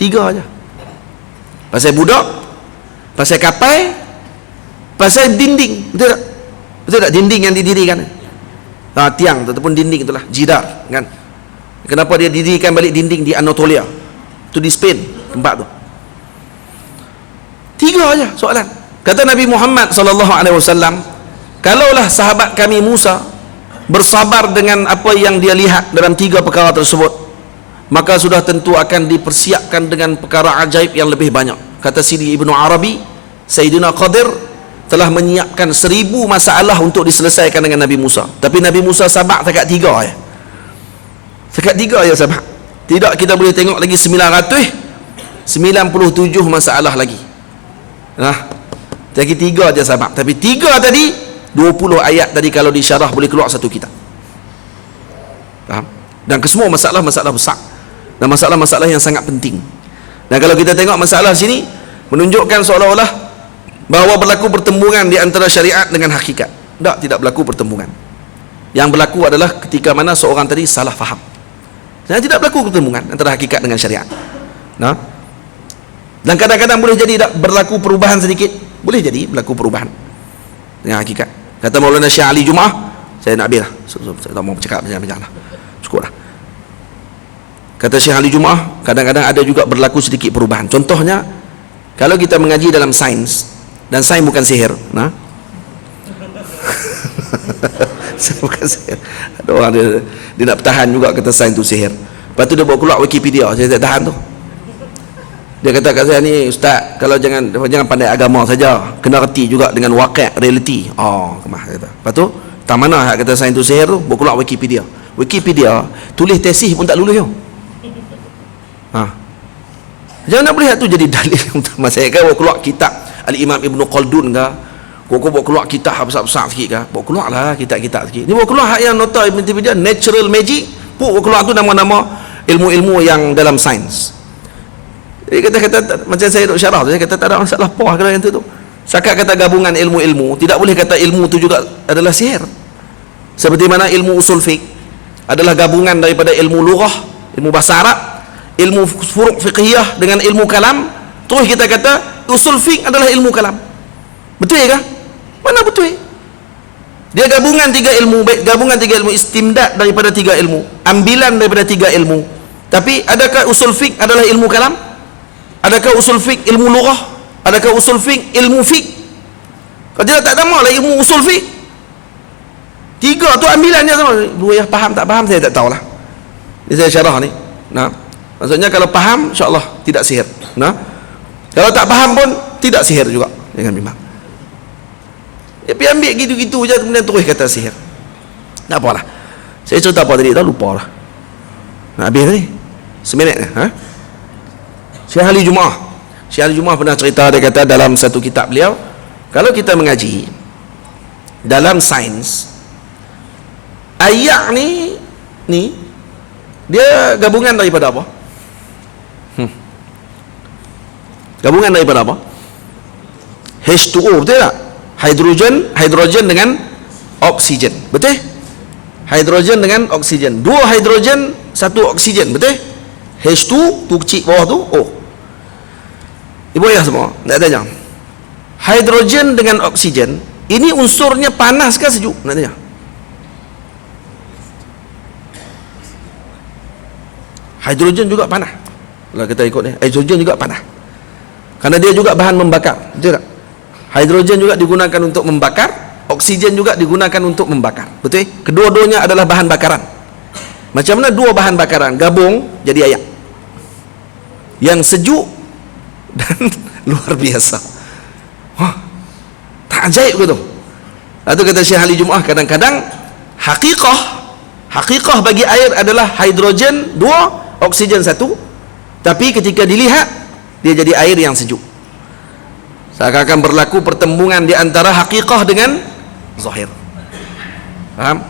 3 aja. Pasal budak, pasal kapai, pasal dinding. Betul tak? Betul tak? Dinding yang didirikan. Tiang tu ataupun dinding itulah, jidar kan. Kenapa dia didirikan balik dinding di Anatolia? Itu di Spain tempat tu. 3 aja soalan. Kata Nabi Muhammad sallallahu alaihi wasallam, kalaulah sahabat kami Musa bersabar dengan apa yang dia lihat dalam 3 perkara tersebut, maka sudah tentu akan dipersiapkan dengan perkara ajaib yang lebih banyak. Kata Sidi Ibnu Arabi, Sayyidina Qadir telah menyiapkan 1000 masalah untuk diselesaikan dengan Nabi Musa, tapi Nabi Musa sabar dekat 3 aja. Dekat 3 aja sabar. Tidak kita boleh tengok lagi 997 masalah lagi. Lagi 3 aja sabar. Tapi 3 tadi 20 ayat tadi kalau disyarah boleh keluar satu kitab. Faham? Dan kesemua masalah-masalah besar dan masalah-masalah yang sangat penting. Dan kalau kita tengok masalah sini menunjukkan seolah-olah bahawa berlaku pertembungan di antara syariat dengan hakikat. Tidak berlaku pertembungan. Yang berlaku adalah ketika mana seorang tadi salah faham. Dan tidak berlaku pertembungan antara hakikat dengan syariat. Dan kadang-kadang boleh jadi berlaku perubahan sedikit, boleh jadi berlaku perubahan dengan hakikat. Kata Maulana Syekh Ali Jumaah, saya nak habis lah, saya tak mau bercakap banyak-banyak lah, cukup lah. Kata Syekh Ali Jumaah, kadang-kadang ada juga berlaku sedikit perubahan. Contohnya, kalau kita mengaji dalam sains, dan sains bukan sihir, bukan sihir. Ada orang dia nak bertahan juga kata sains tu sihir. Lepas tu dia bawa keluar Wikipedia, saya tak tahan tu. Dia kata kat saya ni, ustaz, kalau jangan pandai agama saja, kena reti juga dengan wakil, reality. Kemah kata. Lepas tu tak mana kata sains tu sihir tu, bawa keluar Wikipedia. Wikipedia tulis tesis pun tak lulus yo. Jangan nak boleh tu jadi dalil untuk masa kan bawa keluar kitab Al-Imam Ibnu Khaldun ke, kau bawa keluar kitab besar-besar sikit ke, bawa keluar lah kitab-kitab sikit. Ni bawa keluar hak yang nota Wikipedia natural magic, bawa keluar tu nama-nama ilmu-ilmu yang dalam sains. Jadi kata macam saya duk syarah tu, saya kata tak ada masalah apa kalau yang tu. Sakat kata gabungan ilmu-ilmu, tidak boleh kata ilmu tu juga adalah sihir. Seperti mana ilmu usul fiqh adalah gabungan daripada ilmu lughah, ilmu bahasa Arab, ilmu furuq fiqhiyah dengan ilmu kalam, terus kita kata usul fiqh adalah ilmu kalam. Betul ke? Mana betul? Dia gabungan 3 ilmu, gabungan 3 ilmu, istimdad daripada 3 ilmu, ambilan daripada 3 ilmu. Tapi adakah usul fiqh adalah ilmu kalam? Adakah usul fiqh ilmu lughah? Adakah usul fiqh ilmu fiqh? Kalau tidak tak sama lah ilmu usul fiqh. 3 tu ambilannya sama. 2 yang faham tak faham saya tak tahulah. Ini saya syarah ni. Maksudnya kalau faham insya-Allah tidak sihir. Kalau tak faham pun tidak sihir juga. Jangan bimbang. Tapi ambil gitu-gitu je kemudian terus kata sihir. Tak apalah. Saya cerita apa tadi dah lupa lah. Nak habis tadi. Seminit ni, Syekh Ali Jumaah. Syekh Ali Jumaah pernah cerita, dia kata dalam satu kitab beliau, kalau kita mengaji dalam sains, ayak ni dia gabungan daripada apa? Gabungan daripada apa? H2O, betul tak? Hidrogen dengan oksigen, betul? Hidrogen dengan oksigen, 2 hidrogen 1 oksigen, betul? H2 tu kecil bawah tu O. Ibu ayah semua nak tanya, hidrogen dengan oksigen ini unsurnya panas ke sejuk? Nak tanya. Hidrogen juga panas. Kalau kita ikut ni, hidrogen juga panas. Karena dia juga bahan membakar, betul tak? Hidrogen juga digunakan untuk membakar, oksigen juga digunakan untuk membakar. Betul? Kedua-duanya adalah bahan bakaran. Macam mana 2 bahan bakaran gabung jadi ayak yang sejuk dan luar biasa. Tak ajaib ke tu? Itu kata Syekh Ali Jumaah, kadang-kadang hakikah bagi air adalah hidrogen 2, oksigen 1, tapi ketika dilihat dia jadi air yang sejuk. Seakan-akan berlaku pertembungan di antara hakikah dengan zahir. Faham?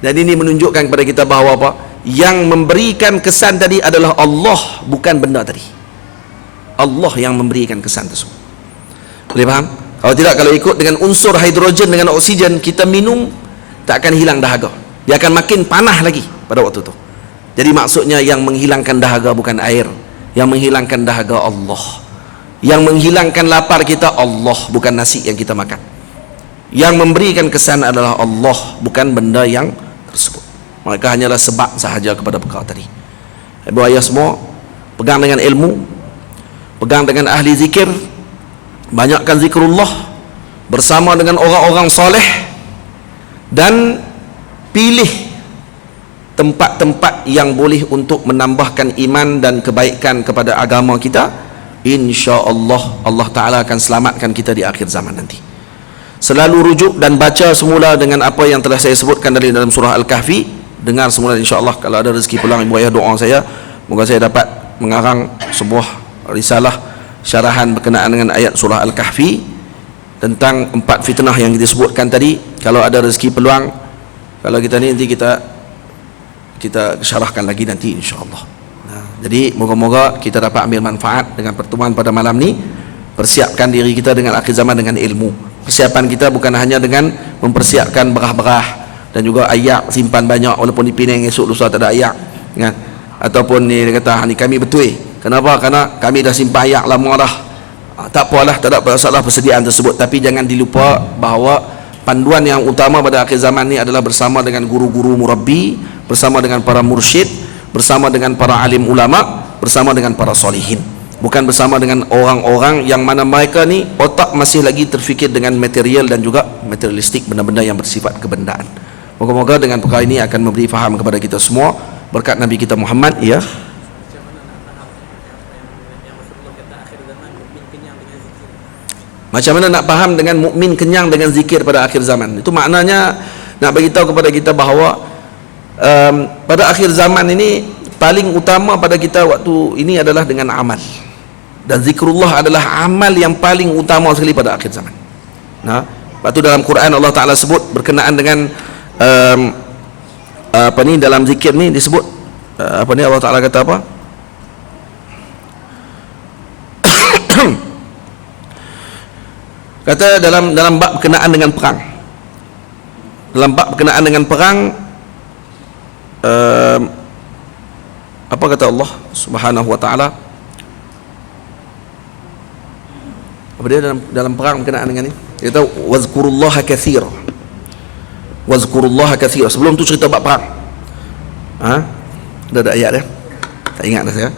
Dan ini menunjukkan kepada kita bahawa apa? yang memberikan kesan tadi adalah Allah, bukan benda tadi. Allah yang memberikan kesan tersebut. Boleh faham? Kalau tidak, kalau ikut dengan unsur hidrogen dengan oksigen, kita minum tak akan hilang dahaga, dia akan makin panah lagi pada waktu itu. Jadi maksudnya yang menghilangkan dahaga bukan air, yang menghilangkan dahaga Allah. Yang menghilangkan lapar kita Allah, bukan nasi yang kita makan. Yang memberikan kesan adalah Allah, bukan benda yang tersebut. Maka hanyalah sebab sahaja kepada perkara tadi. Ibu ayah semua, pegang dengan ilmu, pegang dengan ahli zikir, banyakkan zikrullah bersama dengan orang-orang soleh, dan pilih tempat-tempat yang boleh untuk menambahkan iman dan kebaikan kepada agama kita. InsyaAllah Allah Ta'ala akan selamatkan kita di akhir zaman nanti. Selalu rujuk dan baca semula dengan apa yang telah saya sebutkan dari dalam surah Al-Kahfi. Dengar semula insyaAllah. Kalau ada rezeki pulang, ibu ayah doa saya, moga saya dapat mengarang sebuah risalah syarahan berkenaan dengan ayat surah Al-Kahfi tentang 4 fitnah yang kita sebutkan tadi. Kalau ada rezeki peluang, kalau kita ni nanti kita syarahkan lagi nanti insyaAllah. Jadi moga-moga kita dapat ambil manfaat dengan pertemuan pada malam ni. Persiapkan diri kita dengan akhir zaman dengan ilmu. Persiapan kita bukan hanya dengan mempersiapkan berah-berah dan juga ayak simpan banyak, walaupun di Penang esok lusa tak ada ayak, kan? Ataupun ni dia kata ni kami betul. Kenapa? Karena kami dah simpan ayak lama dah. Tak apalah, tak ada masalah persediaan tersebut, tapi jangan dilupa bahawa panduan yang utama pada akhir zaman ni adalah bersama dengan guru-guru murabbi, bersama dengan para mursyid, bersama dengan para alim ulama, bersama dengan para solihin, bukan bersama dengan orang-orang yang mana mereka ni otak masih lagi terfikir dengan material dan juga materialistik, benda-benda yang bersifat kebendaan. Moga-moga dengan perkara ini akan memberi faham kepada kita semua berkat Nabi kita Muhammad. Ya, macam mana nak faham dengan mukmin kenyang dengan zikir pada akhir zaman? Itu maknanya nak bagi tahu kepada kita bahawa pada akhir zaman ini paling utama pada kita waktu ini adalah dengan amal, dan zikrullah adalah amal yang paling utama sekali pada akhir zaman. Nah, waktu dalam Quran Allah Ta'ala sebut berkenaan dengan apa ni, dalam zikir ni disebut apa ni, Allah Ta'ala kata apa? Kata dalam bab berkenaan dengan perang, dalam bab berkenaan dengan perang, apa kata Allah Subhanahu wa taala? Apa dia dalam perang berkenaan dengan ni? Dia kata wazkurullaha katsira. Wazkurullaha katsira. Sebelum tu cerita bab perang. Ada ayat dia. Tak ingat dah saya.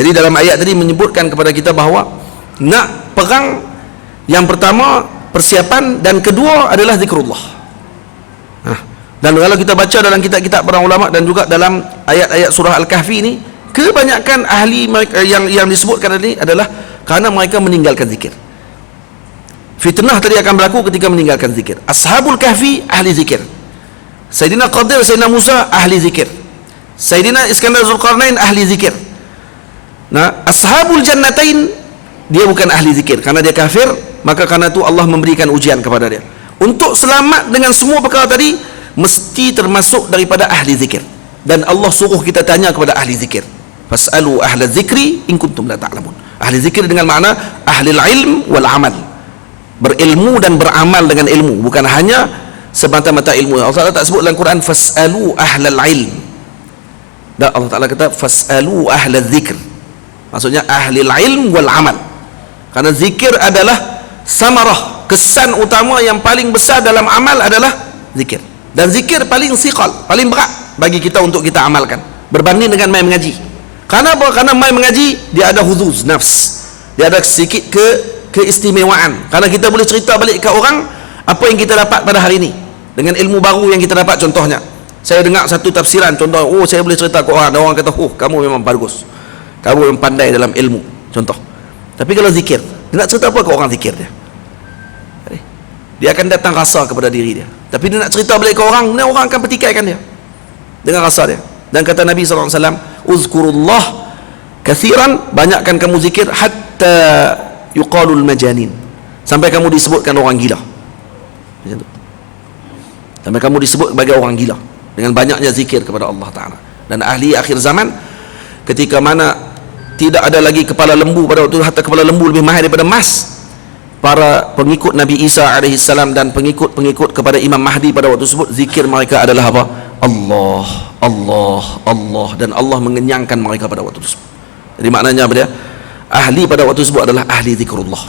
Jadi dalam ayat tadi menyebutkan kepada kita bahawa nak perang, yang pertama persiapan, dan kedua adalah zikrullah. Dan kalau kita baca dalam kitab-kitab para ulama dan juga dalam ayat-ayat surah Al-Kahfi ini, kebanyakan ahli mereka yang disebutkan tadi adalah kerana mereka meninggalkan zikir. Fitnah tadi akan berlaku ketika meninggalkan zikir. Ashabul Kahfi ahli zikir. Sayyidina Qadir, Sayyidina Musa ahli zikir. Sayyidina Iskandar Zulkarnain ahli zikir. Nah, Ashabul Jannatain dia bukan ahli zikir karena dia kafir, maka karena itu Allah memberikan ujian kepada dia. Untuk selamat dengan semua perkara tadi, mesti termasuk daripada ahli zikir. Dan Allah suruh kita tanya kepada ahli zikir. Fas'alu ahla zikri in kuntum la ta'lamun. Ahli zikir dengan makna ahli ilm wal amal. Berilmu dan beramal dengan ilmu, bukan hanya semata-mata ilmu. Allah Ta'ala tak sebut dalam Quran fas'alu ahlal ilm. Dan Allah Ta'ala kata fas'alu ahla zikr. Maksudnya ahli ilm wal amal. Karena zikir adalah samarah, kesan utama yang paling besar dalam amal adalah zikir. Dan zikir paling siqal, paling berat bagi kita untuk kita amalkan berbanding dengan main mengaji. Karena apa? Karena main mengaji dia ada huzuz nafs, dia ada sedikit keistimewaan. Karena kita boleh cerita balik ke orang apa yang kita dapat pada hari ini dengan ilmu baru yang kita dapat. Contohnya, saya dengar satu tafsiran, contoh, saya boleh cerita ke orang, dan orang kata, kamu memang bagus, kamu memang pandai dalam ilmu, contoh. Tapi kalau zikir, dia nak cerita apa ke orang zikir dia? Dia akan datang rasa kepada diri dia. Tapi dia nak cerita balik ke orang, orang akan petikaikan dia dengan rasa dia. Dan kata Nabi SAW, uzkurullah kathiran, banyakkan kamu zikir hatta yuqalul majanin, sampai kamu disebutkan orang gila. Macam tu. Sampai kamu disebut sebagai orang gila dengan banyaknya zikir kepada Allah Ta'ala. Dan ahli akhir zaman, ketika mana tidak ada lagi kepala lembu pada waktu itu, hatta kepala lembu lebih mahal daripada emas, para pengikut Nabi Isa alaihissalam dan pengikut kepada Imam Mahdi pada waktu tersebut, zikir mereka adalah apa? Allah, Allah, Allah, dan Allah mengenyangkan mereka pada waktu tersebut. Jadi maknanya apa dia? Ahli pada waktu tersebut adalah ahli zikrullah.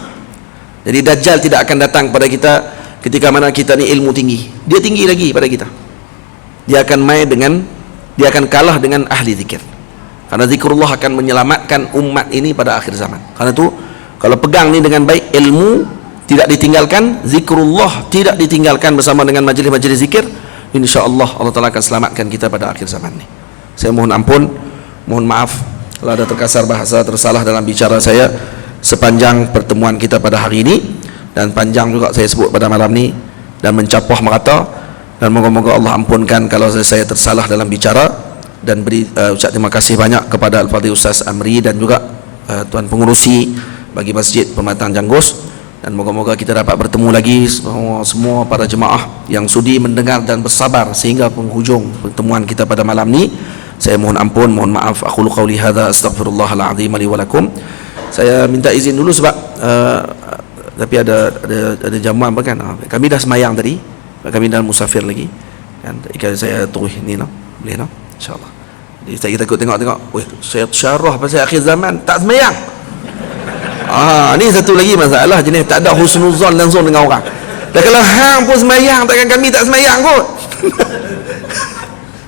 Jadi Dajjal tidak akan datang pada kita ketika mana kita ni ilmu tinggi. Dia tinggi lagi pada kita. Dia akan dia akan kalah dengan ahli zikir. Karena zikrullah akan menyelamatkan umat ini pada akhir zaman. Karena itu kalau pegang ni dengan baik, ilmu tidak ditinggalkan, zikrullah tidak ditinggalkan bersama dengan majlis-majlis zikir, insya-Allah Allah Taala akan selamatkan kita pada akhir zaman ni. Saya mohon ampun, mohon maaf kalau ada terkasar bahasa, tersalah dalam bicara saya sepanjang pertemuan kita pada hari ini, dan panjang juga saya sebut pada malam ni dan mencapah merata, dan moga-moga Allah ampunkan kalau saya tersalah dalam bicara, dan beri ucap terima kasih banyak kepada Al-Fadhil Ustaz Amri dan juga tuan pengurusi bagi Masjid Permatang Janggus, dan moga-moga kita dapat bertemu lagi semua para jemaah yang sudi mendengar dan bersabar sehingga penghujung pertemuan kita pada malam ni. Saya mohon ampun, mohon maaf. Aqulu qawli hadza astaghfirullahal azim li wa lakum. Saya minta izin dulu sebab tapi ada jamuan apa kan? Kami dah semayang tadi. Kami dah musafir lagi. Kan saya tulis ni boleh insya-Allah. Jadi saya takut tengok-tengok, weh, saya syarah pasal akhir zaman tak semayang. Ni satu lagi masalah, jenis tak ada husnuzan langsung dengan orang. Dan kalau hang pun semayang, takkan kami tak semayang kot.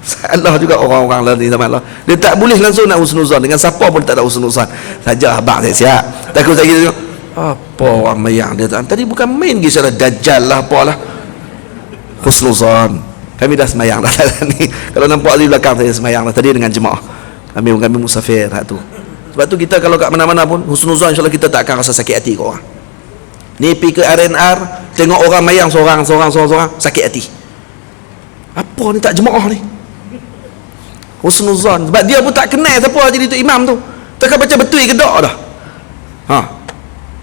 Salah juga orang-orang lain zaman Allah. Dia tak boleh langsung nak husnuzan dengan siapa pun, tak ada husnuzan. Saja abang saya siap. Takut saya gitu. Apa orang mayang dia tadi bukan main kisah Dajjal lah apalah. Husnuzan. Kami dah semayang dah ni. Kalau nampak di belakang saya semayang dah tadi dengan jemaah. Kami musafir tu. Sebab tu kita kalau kat mana-mana pun husnuzan, insya-Allah kita tak akan rasa sakit hati ke orang. Ni pergi ke RNR, tengok orang mayang seorang sakit hati. Apa ni tak jemaah ni? Husnuzan. Sebab dia pun tak kenal siapa jadi tu imam tu. Tak baca betul ke tak dah.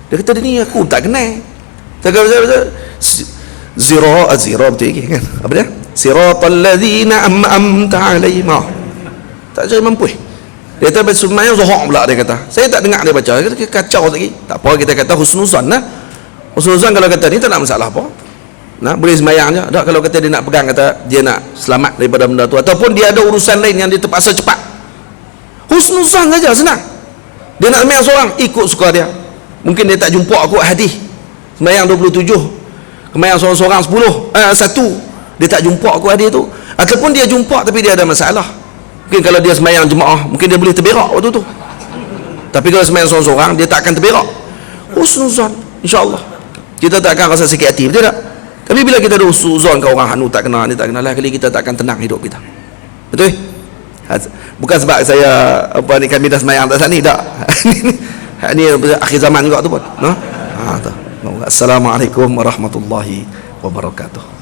Dia kata dia ni aku tak kenal. Tak baca zero betul ke kan? Apa dia? Siratal ladzina an'amta alaihim. Tak jadi mampu. Dia kata semayang zuhur pula, dia kata. Saya tak dengar dia baca. Dia kata kacau lagi. Tak apa, kita kata husnuzan lah. Husnuzan kalau kata ni tak nak masalah apa. Boleh semayang je. Tak, kalau kata dia nak pegang, kata dia nak selamat daripada benda tu, ataupun dia ada urusan lain yang dia terpaksa cepat. Husnuzan saja, senang. Dia nak semayang seorang, ikut suka dia. Mungkin dia tak jumpa aku hadis. Semayang 27. Semayang seorang-seorang 1. Dia tak jumpa aku hadis tu. Ataupun dia jumpa tapi dia ada masalah. Mungkin kalau dia semayang jemaah, mungkin dia boleh terberak waktu tu. Tapi kalau semayang seorang-seorang, dia tak akan terberak. Husnuzan, insya-Allah. Kita tak akan rasa sakit hati, betul tak? Tapi bila kita ada husnuzan ke orang, anu tak kenal, ni tak kenal, lah kali kita tak akan tenang hidup kita. Betul? Bukan sebab saya kami dah semayang tak sana ni, tak. Ni akhir zaman juga tu pun. Assalamualaikum warahmatullahi wabarakatuh.